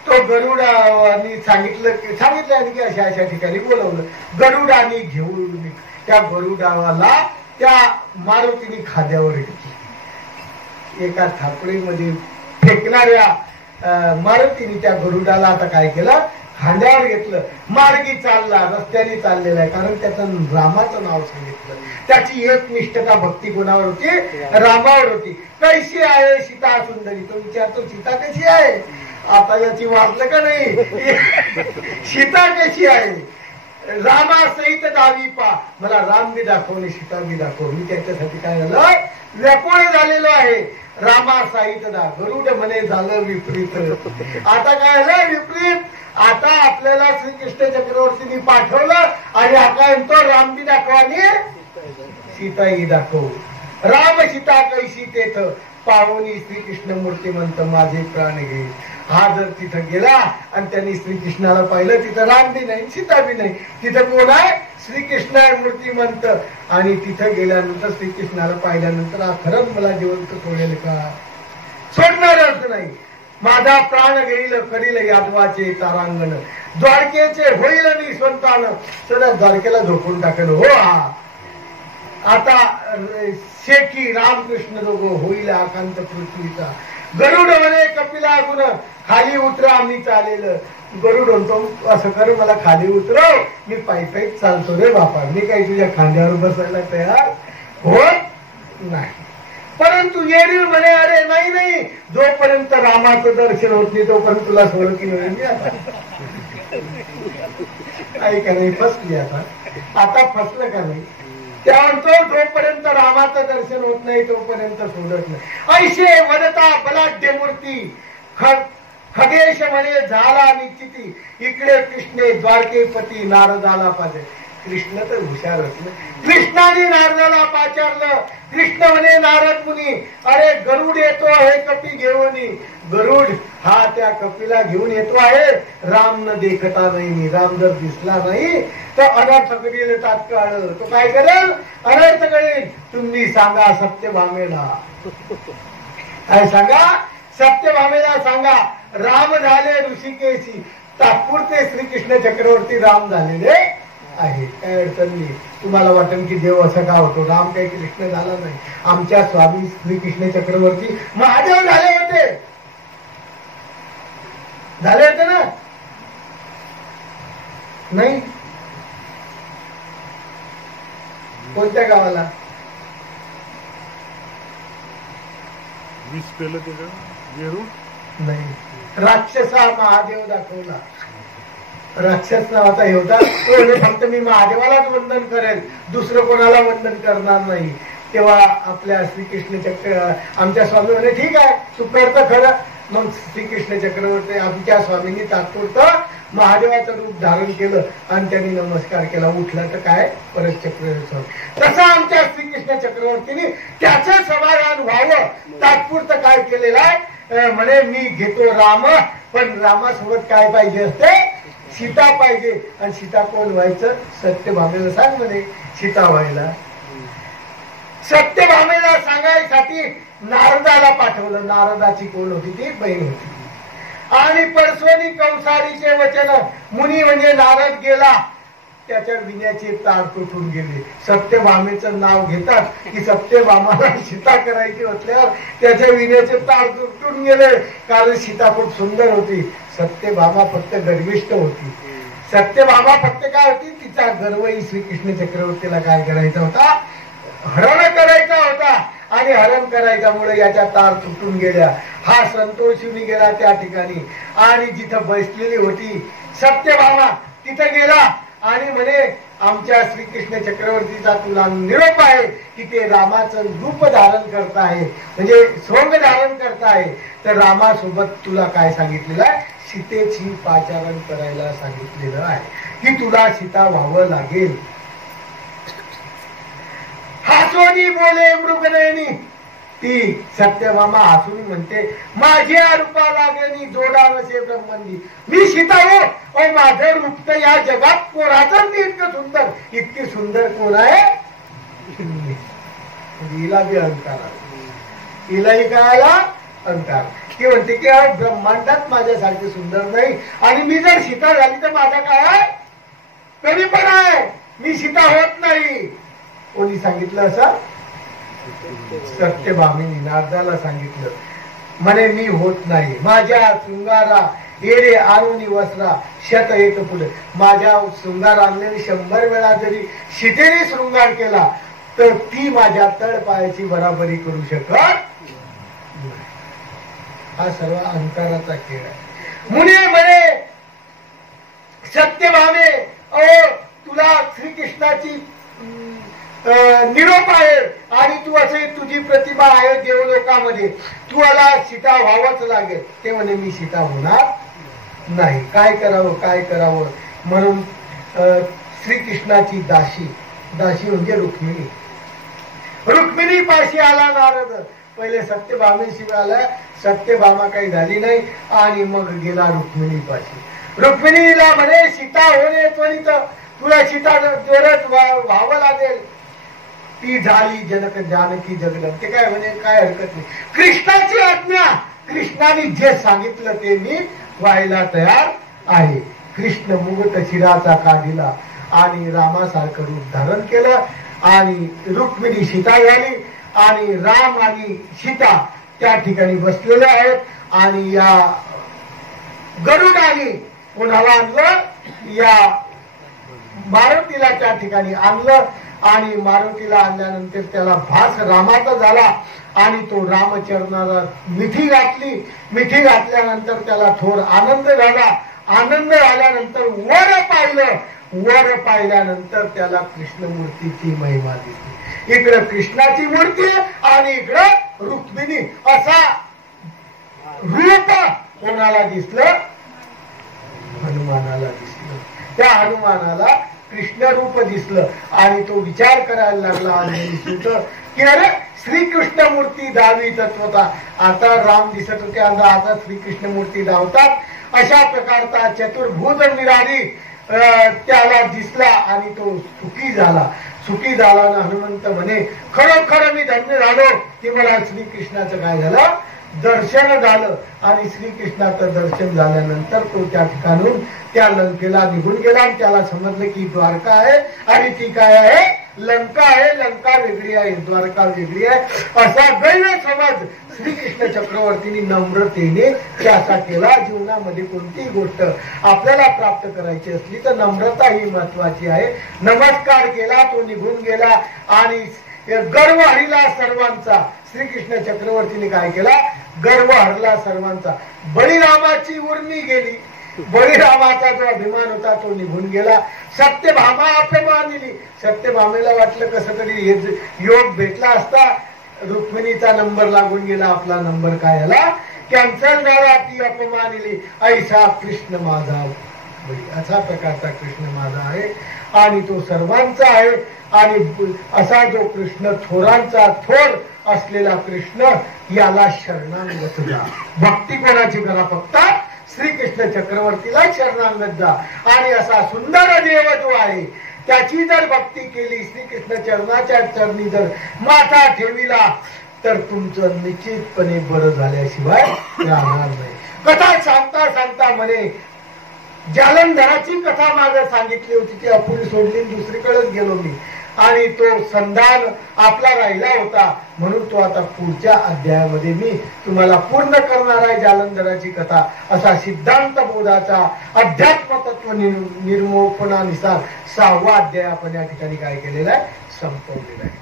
तो गरुडाने सांगितलं आणि की अशा अशा ठिकाणी बोलवलं. गरुडाने घेऊन त्या गरुडाला त्या मारुतीने खाद्यावर घेतली. एका थापडीमध्ये फेकणाऱ्या मारुतीने त्या गरुडाला आता काय केलं, खांद्यावर घेतलं. मार्गी चालला, रस्त्याने चाललेला आहे, कारण त्याचं रामाचं नाव सांगितलं. त्याची एकनिष्ठता भक्ती कोणावर होती, रामावर होती. कैशी आहे सीता सुंदरी, तो विचारतो सीता कशी आहे. आता याची वाचलं का नाही, सीता कशी आहे. रामा सहित दावी पा, मला राम बी दाखव आणि सीता बी दाखव. मी त्याच्यासाठी काय झालं, व्याकुळ झालेलो आहे. रामा साहित दा, गरुड म्हणे झालं विपरीत. आता काय झालं विपरीत. आता आपल्याला श्रीकृष्ण चक्रवर्तीने पाठवलं आणि आता तो राम बी दाखव आणि सीताही दाखव. राम सीता कैशी तेथ पाहुनी श्रीकृष्ण मूर्ती म्हणत माझे प्राण घे. हा जर तिथं गेला आणि त्यांनी श्रीकृष्णाला पाहिलं, तिथं राम बी नाही सीता बी नाही, तिथं कोण आहे, श्रीकृष्ण आहे मूर्ती म्हणत. आणि तिथं गेल्यानंतर श्रीकृष्णाला पाहिल्यानंतर हा खरंच मला जिवंत सोडेल का, सोडणारच नाही. माझा प्राण घेईल करील यादवाचे तारांगण, द्वारकेचे होईल मी स्वतःनं, सगळ्या द्वारकेला झोपून टाकेल. हो हा आता शेखी रामकृष्ण दोघं होईल आकांत पृथ्वीचा. गरुड म्हणे कपिला गुण खाली उतरा आम्ही चालेल. गरुड म्हणतो असं कर, मला खाली उतरव, मी पायी पायी चालतो रे बापा, मी काही तुझ्या खांद्यावर बसायला तयार होत नाही. परंतु येरील म्हणे अरे नाही नाही, जोपर्यंत रामाचं दर्शन होत नाही तोपर्यंत तुला सोडत नाही मी. आता का नाही फसली, आता फसलं का नाही. त्या म्हणतो जोपर्यंत रामाचं दर्शन होत नाही तोपर्यंत सोडत नाही. ऐशे वदता बलाढ्य मूर्ती खगेश म्हणे झाला निश्चिती, इकडे कृष्णे द्वारकेपती नारदाला पाहिजे. कृष्ण तर हुशारच ना. कृष्णाने नारदाला पाचारलं. कृष्ण म्हणे नारद मुनी अरे गरुड येतो आहे कपी घेऊन. गरुड हा त्या कपीला घेऊन येतो आहे. राम न देखता नाही, राम जर दिसला नाही तर अनर्थ करेल तात्काळ. तो काय करेल? अनर्थ करेल. तुम्ही सांगा सत्यभामेला, काय सांगा? सत्यभामेला सांगा राम झाले ऋषिकेशी, तात्पुरते श्रीकृष्ण चक्रवर्ती राम झालेले आहे. काय अडचण नाही. तुम्हाला वाटेल की देव असं का होतो, राम काही कृष्ण झाला नाही. आमच्या स्वामी श्रीकृष्ण चक्रवर्ती महादेव झाले होते, झाले होते ना? नाही. कोणत्या गावाला? नाही, राक्षसा महादेव दाखवला. राक्षस नावाचा हे होता. फक्त मी महादेवालाच वंदन करेल, दुसरं कोणाला वंदन करणार नाही. तेव्हा आपल्या श्रीकृष्ण चक्र आमच्या स्वामी म्हणे ठीक आहे तू करतं खरं. मग श्रीकृष्ण चक्रवर्ती आमच्या स्वामींनी तात्पुरतं महादेवाचं रूप धारण केलं आणि त्यांनी नमस्कार केला. उठला तर काय परत चक्रवर्ती. तसं आमच्या श्रीकृष्ण चक्रवर्तीने त्याचं समाधान व्हावं तात्पुरतं काय केलेलं आहे म्हणे मी घेतो राम, पण रामासोबत काय पाहिजे असते? सीता पाहिजे. आणि सीता कोण व्हायचं? सत्यभामेला सांग म्हणे सीता व्हायला. सत्यभामेला सांगायसाठी नारदाला पाठवलं. नारदाची कोण होती? ती बहीण होती. आणि परसोनी कंसारीचे वचन मुनी म्हणजे नारद गेला, त्याच्या विण्याचे तार तुटून गेले. सत्यभामेचं नाव घेतात की सत्यभामाला सीता करायची असल्यावर त्याच्या विण्याचे तार तुटून गेले. कारण सीता खूप सुंदर होती. सत्यभामा फक्त गर्विष्ठ होती. सत्यभामा फक्त काय होती? तिचा गर्वही श्रीकृष्ण चक्रवर्तीला काय करायचा होता? हरण करायचा होता. आणि हरण करायच्यामुळे याच्या तार तुटून गेल्या. हा संतोषीने गेला त्या ठिकाणी आणि जिथं बसलेली होती सत्यभामा तिथं गेला आणि म्हणे आमच्या श्रीकृष्ण चक्रवर्तीचा तुला निरोप आहे की ते रामाचं रूप धारण करत आहे, म्हणजे सोंग धारण करत आहे. तर रामासोबत तुला काय सांगितलेलं आहे? सीतेची पाचारण करायला सांगितलेलं आहे की तुला सीता व्हावं लागेल. हसोनी बोले मृगनयनी. ती सत्यभामा हसून म्हणते माझ्या रूपा लागेनी जोडावसे ब्रह्मंदी. मी सीता हो, माझं रूप तर या जगात कोणाचं नाही इतकं सुंदर. इतकी सुंदर कोण आहे? हिला बी अहंकार आला. हिलाही काय आला? अहंकार. ती म्हणते की ब्रह्मांडात माझ्यासारखी सुंदर नाही आणि मी जर सीता झाली तर माझा काय आहे? कमी पण आहे. मी सीता होत नाही. कोणी सांगितलं असं? सत्यभामिनी नारदाला सांगितलं. म्हणे मी होत नाही. माझ्या शृंगारा येरे आणून वसरा शत एक पुढे. माझ्या शृंगार आणलेली 100 वेळा जरी सीतेने शृंगार केला तर ती माझ्या तळपायाची बराबरी करू शकत. हा सर्व अहंकाराचा खेळ आहे. मुने म्हणे सत्यभामे तुला श्रीकृष्णाची निरोप आहे आणि तू असे तुझी प्रतिभा आहे देवलोकामध्ये, तुला सीता व्हावंच लागेल. ते म्हणे मी सीता होणार नाही. काय करावं काय करावं म्हणून श्रीकृष्णाची दासी, दासी म्हणजे रुक्मिणी, रुक्मिणी पाशी आला नारद. पहिले सत्यभामेशी आला. सत्यभामा काही झाली नाही आणि मग गेला रुक्मिणी पाशी. रुक्मिणीला म्हणे सीता होणे त्वरित, तुला सीता त्वरित व्हावं लागेल. ती झाली जनक जानकी जगदम. ते काय म्हणे काय हरकत नाही. कृष्णाची आज्ञा, कृष्णाने जे सांगितलं ते मी व्हायला तयार आहे. कृष्ण मुगट शिराचा काढिला आणि रामासारखं रूप धारण केलं आणि रुक्मिणी सीता झाली आणि राम आणि सीता त्या ठिकाणी बसलेले आहेत आणि या गरुडाने कोणाला आणलं, या मारुतीला त्या ठिकाणी आणलं आणि मारुतीला आणल्यानंतर त्याला भास रामाचा झाला आणि तो रामचरणाला मिठी घातली. मिठी घातल्यानंतर त्याला थोर आनंद झाला. आनंद झाल्यानंतर वर पाहिलं. वर पाहिल्यानंतर त्याला कृष्णमूर्तीची महिमा दिसली. इकडं कृष्णाची मूर्ती आणि इकडं रुक्मिणी असा रूप कोणाला दिसलं, हनुमानाला दिसलं. त्या हनुमानाला कृष्ण रूप दिसलं आणि तो विचार करायला लागला आणि की अरे श्रीकृष्ण मूर्ती धावी तत्वता. आता राम दिसत होते, आता श्रीकृष्ण मूर्ती धावतात. अशा प्रकारचा चतुर्भुज निराळी त्याला दिसला आणि तो सुखी झाला. सुखी झाला ना हनुमंत म्हणे खरोखर मी धन्य झालो की मला श्रीकृष्णाचं काय झालं, दर्शन झालं. आणि श्रीकृष्णाचं दर्शन झाल्यानंतर तो त्या ठिकाणून त्या लंकेला निघून गेला आणि त्याला समजलं की द्वारका आहे आणि ती काय आहे, लंका आहे. लंका वेगळी आहे, द्वारका वेगळी आहे. असा गैरसमज श्रीकृष्ण चक्रवर्तींनी नम्रतेने त्याचा केला. जीवनामध्ये कोणतीही गोष्ट आपल्याला प्राप्त करायची असली तर नम्रता ही महत्वाची आहे. नमस्कार केला, तो निघून गेला आणि गर्व हरला सर्वांचा. श्रीकृष्ण चक्रवर्तीने काय केला, गर्व हरला सर्वांचा. बळीरामाची उर्मी गेली. बळीरामाचा जो अभिमान होता तो निघून गेला. सत्यभामा अपमानिली. सत्यभामेला वाटलं कसं तरी योग भेटला असता, रुक्मिणीचा नंबर लागून गेला, आपला नंबर काय झाला, कॅन्सल झाला. ती अपमानिली. ऐसा कृष्ण माझा, असा प्रकारचा कृष्ण माझा आहे आणि तो सर्वांचा आहे. आणि असा जो कृष्ण थोरांचा थोर असलेला कृष्ण, याला शरणागत जा. भक्ती कोणाची करा, फक्त श्रीकृष्ण चक्रवर्तीला शरणागत जा. आणि असा सुंदर देव जो आहे त्याची जर भक्ती केली, श्रीकृष्ण चरणाच्या चरणी जर माथा ठेविला तर तुमचं निश्चितपणे बरं झाल्याशिवाय राहणार नाही. कथा सांगता सांगता म्हणे जालंधराची कथा मागे सांगितली होती, ती अपुरी सोडली, दुसरीकडेच गेलो मी. आणि तो संधान आपला राहिला होता म्हणून तो आता पुढच्या अध्यायामध्ये मी तुम्हाला पूर्ण करणार आहे जालंधराची कथा. असा सिद्धांत बोधाचा अध्यात्म तत्व निर्मोपणानुसार 6वा अध्याय आपण या ठिकाणी काय केलेला आहे, संपवलेला आहे.